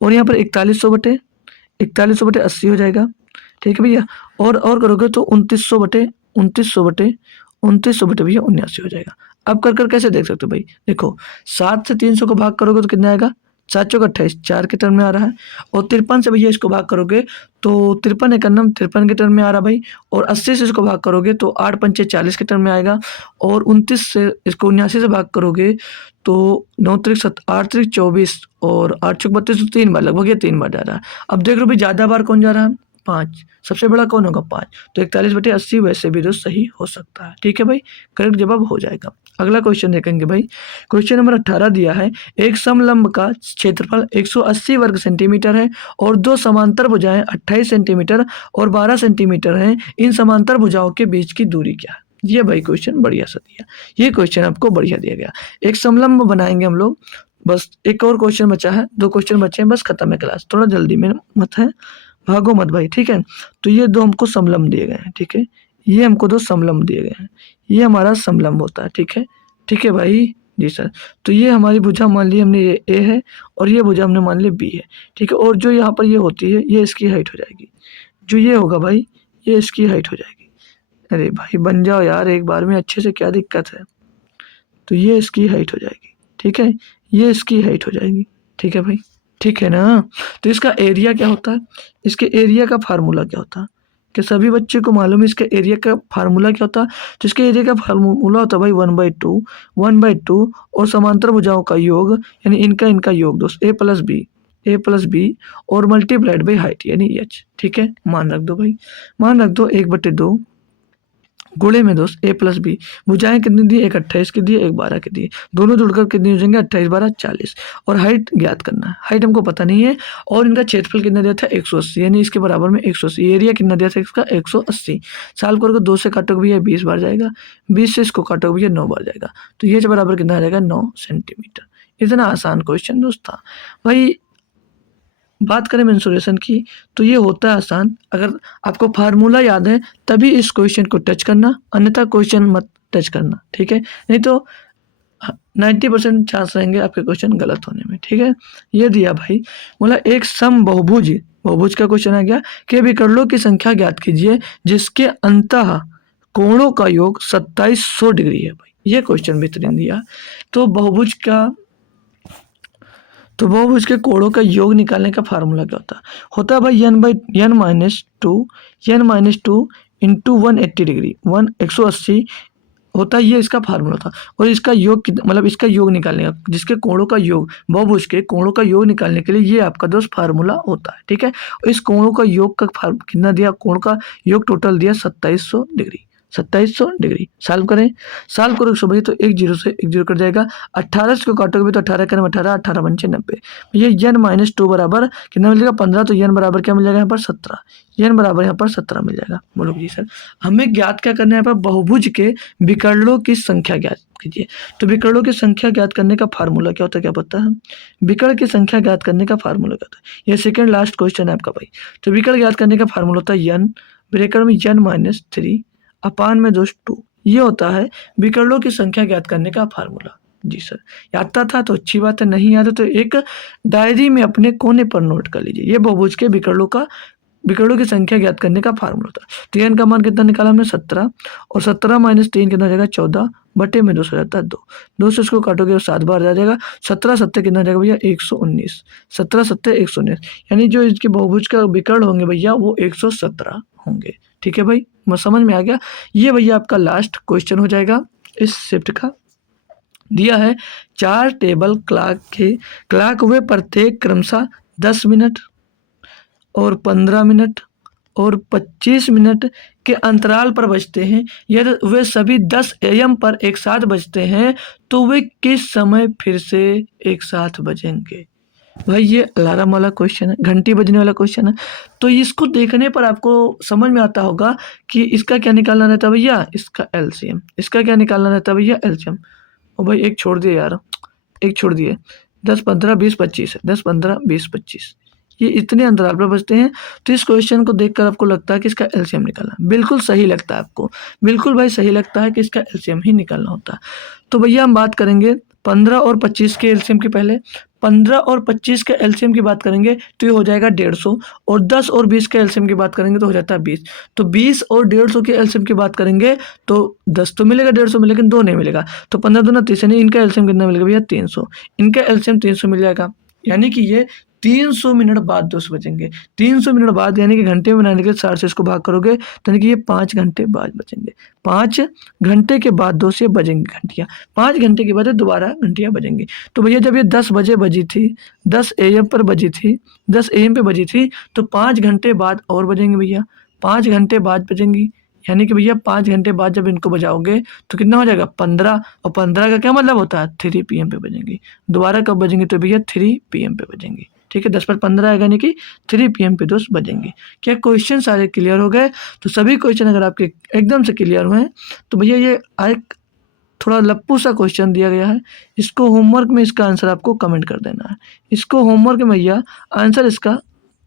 और यहाँ पर 4100/80 हो जाएगा, ठीक है भैया, और करोगे तो 2900/2900/2900 भैया 79 हो जाएगा। अब कर कैसे देख सकते हो भाई, देखो 7 से 300 को भाग करोगे तो कितना आएगा, 7 चौक 28, 4 के टर्म में आ रहा है, और 53 से भैया इसको भाग करोगे तो 53 एकन्नम 53 के टर्म में आ रहा भाई, और 80 से इसको भाग करोगे तो 8 पंचे 40 के टर्म में आएगा, और 29 से इसको 79 से भाग करोगे तो 9 त्रिक 8 त्रिक 24 और 8 चौक 32, तो 3 बार लगभग ये 3 बार जा रहा है। अब देख लो भाई ज़्यादा बार कौन जा रहा है, 5, सबसे बड़ा कौन होगा 5, तो 41/80 वैसे भी दोस्त सही हो सकता है, ठीक है भाई, करेक्ट जवाब हो जाएगा। अगला क्वेश्चन देखेंगे भाई, क्वेश्चन नंबर 18 दिया है, एक समलंब का क्षेत्रफल 180 वर्ग सेंटीमीटर है और दो समांतर भुजाएं 28 सेंटीमीटर और 12 सेंटीमीटर हैं, इन समांतर भुजाओं के बीच की दूरी क्या है। ये भाई क्वेश्चन बढ़िया सा दिया, ये क्वेश्चन आपको बढ़िया दिया गया। एक समलंब बनाएंगे हम लोग, बस एक और क्वेश्चन बचा है, 2 क्वेश्चन बचे हैं, बस खत्म है क्लास, थोड़ा जल्दी में मत है, भागो मत भाई, ठीक है। तो ये दो हमको समलंब दिए गए हैं, ठीक है, ये हमको दो समलंब दिए गए हैं, ये हमारा समलंब होता है, ठीक है, ठीक है भाई जी सर। तो ये हमारी भुजा मान ली हमने ये ए है और ये भुजा हमने मान ली बी है, ठीक है, और जो यहाँ पर ये होती है ये इसकी हाइट हो जाएगी, जो ये होगा भाई ये इसकी हाइट हो जाएगी। अरे भाई बन जाओ यार एक बार में अच्छे से, क्या दिक्कत है। तो ये इसकी हाइट हो जाएगी, ठीक है, ये इसकी हाइट हो जाएगी, ठीक है भाई, ठीक है ना। तो इसका एरिया क्या होता है, इसके एरिया का फार्मूला क्या होता है, कि सभी बच्चे को मालूम है इसके एरिया का फार्मूला क्या होता है। तो इसके एरिया का फार्मूला होता है भाई 1/2 और समांतर भुजाओं का योग, यानी इनका योग दोस्त a प्लस बी और मल्टीप्लाइड बाई हाइट यानी h, ठीक है, मान रख दो भाई, मान रख दो 1/2 गुणे में दोस्त a प्लस बी, भुजाएं कितनी दी, एक 28 की दी, एक 12 की दी, दोनों जुड़कर कितनी हो जाएंगे 28 12 40, और हाइट ज्ञात करना है, हाइट हमको पता नहीं है, और इनका क्षेत्रफल कितना दिया था 180, यानी इसके बराबर में 180, एरिया कितना दिया था इसका 180, साल को 2 से काटोगे भैया 20 बार जाएगा, 20 से इसको काटोगे भैया 9 बार जाएगा, तो ये बराबर कितना आ जाएगा 9 सेंटीमीटर। इतना आसान क्वेश्चन दोस्त था भाई। बात करें मेंसुरेशन की तो ये होता है आसान, अगर आपको फार्मूला याद है तभी इस क्वेश्चन को टच करना, अन्यथा क्वेश्चन मत टच करना, ठीक है, नहीं तो 90% चांस रहेंगे आपके क्वेश्चन गलत होने में, ठीक है। ये दिया भाई, बोला एक सम बहुभुज का क्वेश्चन आ गया कि विकर्णों की संख्या ज्ञात कीजिए जिसके अंतः कोणों का योग 2700 डिग्री है भाई, ये क्वेश्चन बेहतरीन दिया। तो बहुभुज के कोणों का योग निकालने का फार्मूला क्या होता है भाई n/2 इंटू 180 डिग्री, 180 होता है, ये इसका फार्मूला था, और इसका योग मतलब इसका योग निकालने का, जिसके कोणों का योग, बहुभुज के कोणों का योग निकालने के लिए ये आपका दोस्त फार्मूला होता है, ठीक है। और इस कोणों का योग का कितना दिया, कोण का योग टोटल दिया 2700 डिग्री, 2700 डिग्री। सॉल्व करें, सॉल्व करो 100 बजे तो 1 0 से 1 0 कट जाएगा। 18 को काटोगे तो 18 करें 18, 18 पंचे 90। ये n माइनस 2 बराबर कितना मिल जाएगा 15, तो n बराबर क्या मिल जाएगा यहाँ पर 17। n बराबर यहाँ पर 17 मिल जाएगा। बोलो जी सर हमें ज्ञात क्या करना है यहाँ पर बहुभुज के विकर्णों की संख्या ज्ञात कीजिए। तो विकर्णों की संख्या ज्ञात करने का फार्मूला क्या होता है क्या पता है? विकर्ण की संख्या ज्ञात करने का फार्मूला क्या होता है? ये सेकंड लास्ट क्वेश्चन है आपका भाई। तो विकर्ण ज्ञात करने का फार्मूला होता है n ब्रैकेट में n माइनस 3 अपान में दोस्त 2। ये होता है विकर्णों की संख्या ज्ञात करने का फार्मूला। जी सर आता था तो अच्छी बात है, नहीं आता तो एक डायरी में अपने कोने पर नोट कर लीजिए। ये बहुभुज के विकर्णों की संख्या ज्ञात करने का फार्मूला था। तो n का मान कितना निकाला हमने 17, और 17 माइनस 3 कितना हो जाएगा 14 बटे में 2 हो जाता है 2। 2 से इसको काटोगे तो 7 बार आ जाएगा। 17 सत्ते कितना हो जाएगा भैया 119। 17 सत्ते 119 यानी जो इसके बहुभुज का विकर्ण होंगे भैया वो 117 होंगे। ठीक है भाई समझ में आ गया। ये भैया आपका लास्ट क्वेश्चन हो जाएगा इस शिफ्ट का। दिया है 4 टेबल क्लॉक हुए प्रत्येक क्रमशः 10 मिनट और 15 मिनट और 25 मिनट के अंतराल पर बजते हैं। यदि वे सभी 10 AM पर एक साथ बजते हैं तो वे किस समय फिर से एक साथ बजेंगे? भाई ये अलार्म वाला क्वेश्चन है, घंटी बजने वाला क्वेश्चन है। तो इसको देखने पर आपको समझ में आता होगा कि इसका क्या निकालना रहता है भैया, इसका एलसीएम। इसका क्या निकालना रहता है भैया एलसीएम। ओ भाई एक छोड़ दिए यार, एक छोड़ दिए। 10 15 20 25 है, 10 15 20 25 ये इतने अंतराल पर बचते हैं। तो इस क्वेश्चन को देखकर आपको लगता है कि इसका एलसीएम निकालना, बिल्कुल सही लगता है आपको, बिल्कुल भाई सही लगता है कि इसका एलसीएम ही निकालना होता है। तो भैया हम बात करेंगे 15 और 25 के एलसीएम की। पहले 15 और 25 के एलसीएम की बात करेंगे तो ये हो जाएगा 150, और 10 और 20 के एलसीएम की बात करेंगे तो हो जाता है 20। तो 20 और 150 के एलसीएम की बात करेंगे तो 10 तो मिलेगा 150 में, लेकिन 2 नहीं मिलेगा। तो 15 दूना 30 नहीं, इनका एलसीएम कितना मिलेगा भैया 300। इनका एलसीएम 300 मिल जाएगा, यानी कि ये 300 मिनट बाद 2 बजेंगे। 300 मिनट बाद यानी कि घंटे में बनाने के लिए 60 से इसको भाग करोगे तो यानी कि ये 5 घंटे बाद बजेंगे। 5 घंटे के बाद 2 से बजेंगी घंटियाँ। 5 घंटे के बाद दोबारा घंटियाँ बजेंगी। तो भैया जब ये 10 बजे बजी थी, 10 AM पर बजी थी, 10 AM पे बजी थी, तो 5 घंटे बाद और बजेंगी भैया, 5 घंटे बाद बजेंगी। यानी कि भैया 5 घंटे बाद जब इनको बजाओगे तो कितना हो जाएगा 15, और 15 का क्या मतलब होता है 3 PM पे बजेंगी। दोबारा कब बजेंगी तो भैया 3 PM पे बजेंगी। ठीक है 10 पर 15 आएगा, यानी कि 3 PM पे 2 बजेंगे। क्या क्वेश्चन सारे क्लियर हो गए? तो सभी क्वेश्चन अगर आपके एकदम से क्लियर हुए हैं तो भैया ये एक थोड़ा लप्पू सा क्वेश्चन दिया गया है, इसको होमवर्क में इसका आंसर आपको कमेंट कर देना है। इसको होमवर्क में भैया आंसर इसका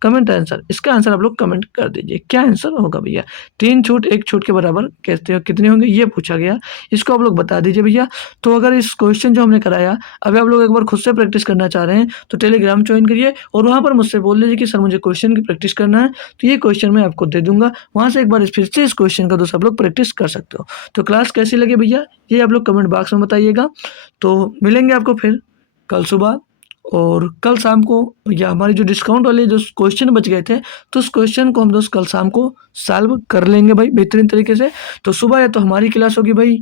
कमेंट आंसर, इसका आंसर आप लोग कमेंट कर दीजिए। क्या आंसर होगा भैया? 3 छूट 1 छूट के बराबर कहते हो कितने होंगे ये पूछा गया, इसको आप लोग बता दीजिए भैया। तो अगर इस क्वेश्चन जो हमने कराया अभी आप लोग एक बार खुद से प्रैक्टिस करना चाह रहे हैं तो टेलीग्राम ज्वाइन करिए, और वहाँ पर मुझसे बोल लीजिए कि सर मुझे क्वेश्चन की प्रैक्टिस करना है, तो ये क्वेश्चन मैं आपको दे दूंगा। वहाँ से एक बार फिर से इस क्वेश्चन का दोस्त आप लोग प्रैक्टिस कर सकते हो। तो क्लास कैसी लगी भैया ये आप लोग कमेंट बॉक्स में बताइएगा। तो मिलेंगे आपको फिर कल सुबह और कल शाम को, या हमारी जो डिस्काउंट वाले जो क्वेश्चन बच गए थे तो उस क्वेश्चन को हम दोस्त कल शाम को सॉल्व कर लेंगे भाई बेहतरीन तरीके से। तो सुबह या तो हमारी क्लास होगी भाई,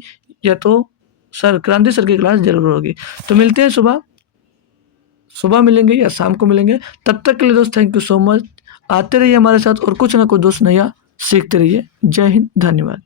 या तो सर क्रांति सर की क्लास जरूर होगी। तो मिलते हैं सुबह मिलेंगे या शाम को मिलेंगे। तब तक के लिए दोस्त थैंक यू सो मच। आते रहिए हमारे साथ और कुछ ना कुछ दोस्त नया सीखते रहिए। जय हिंद, धन्यवाद।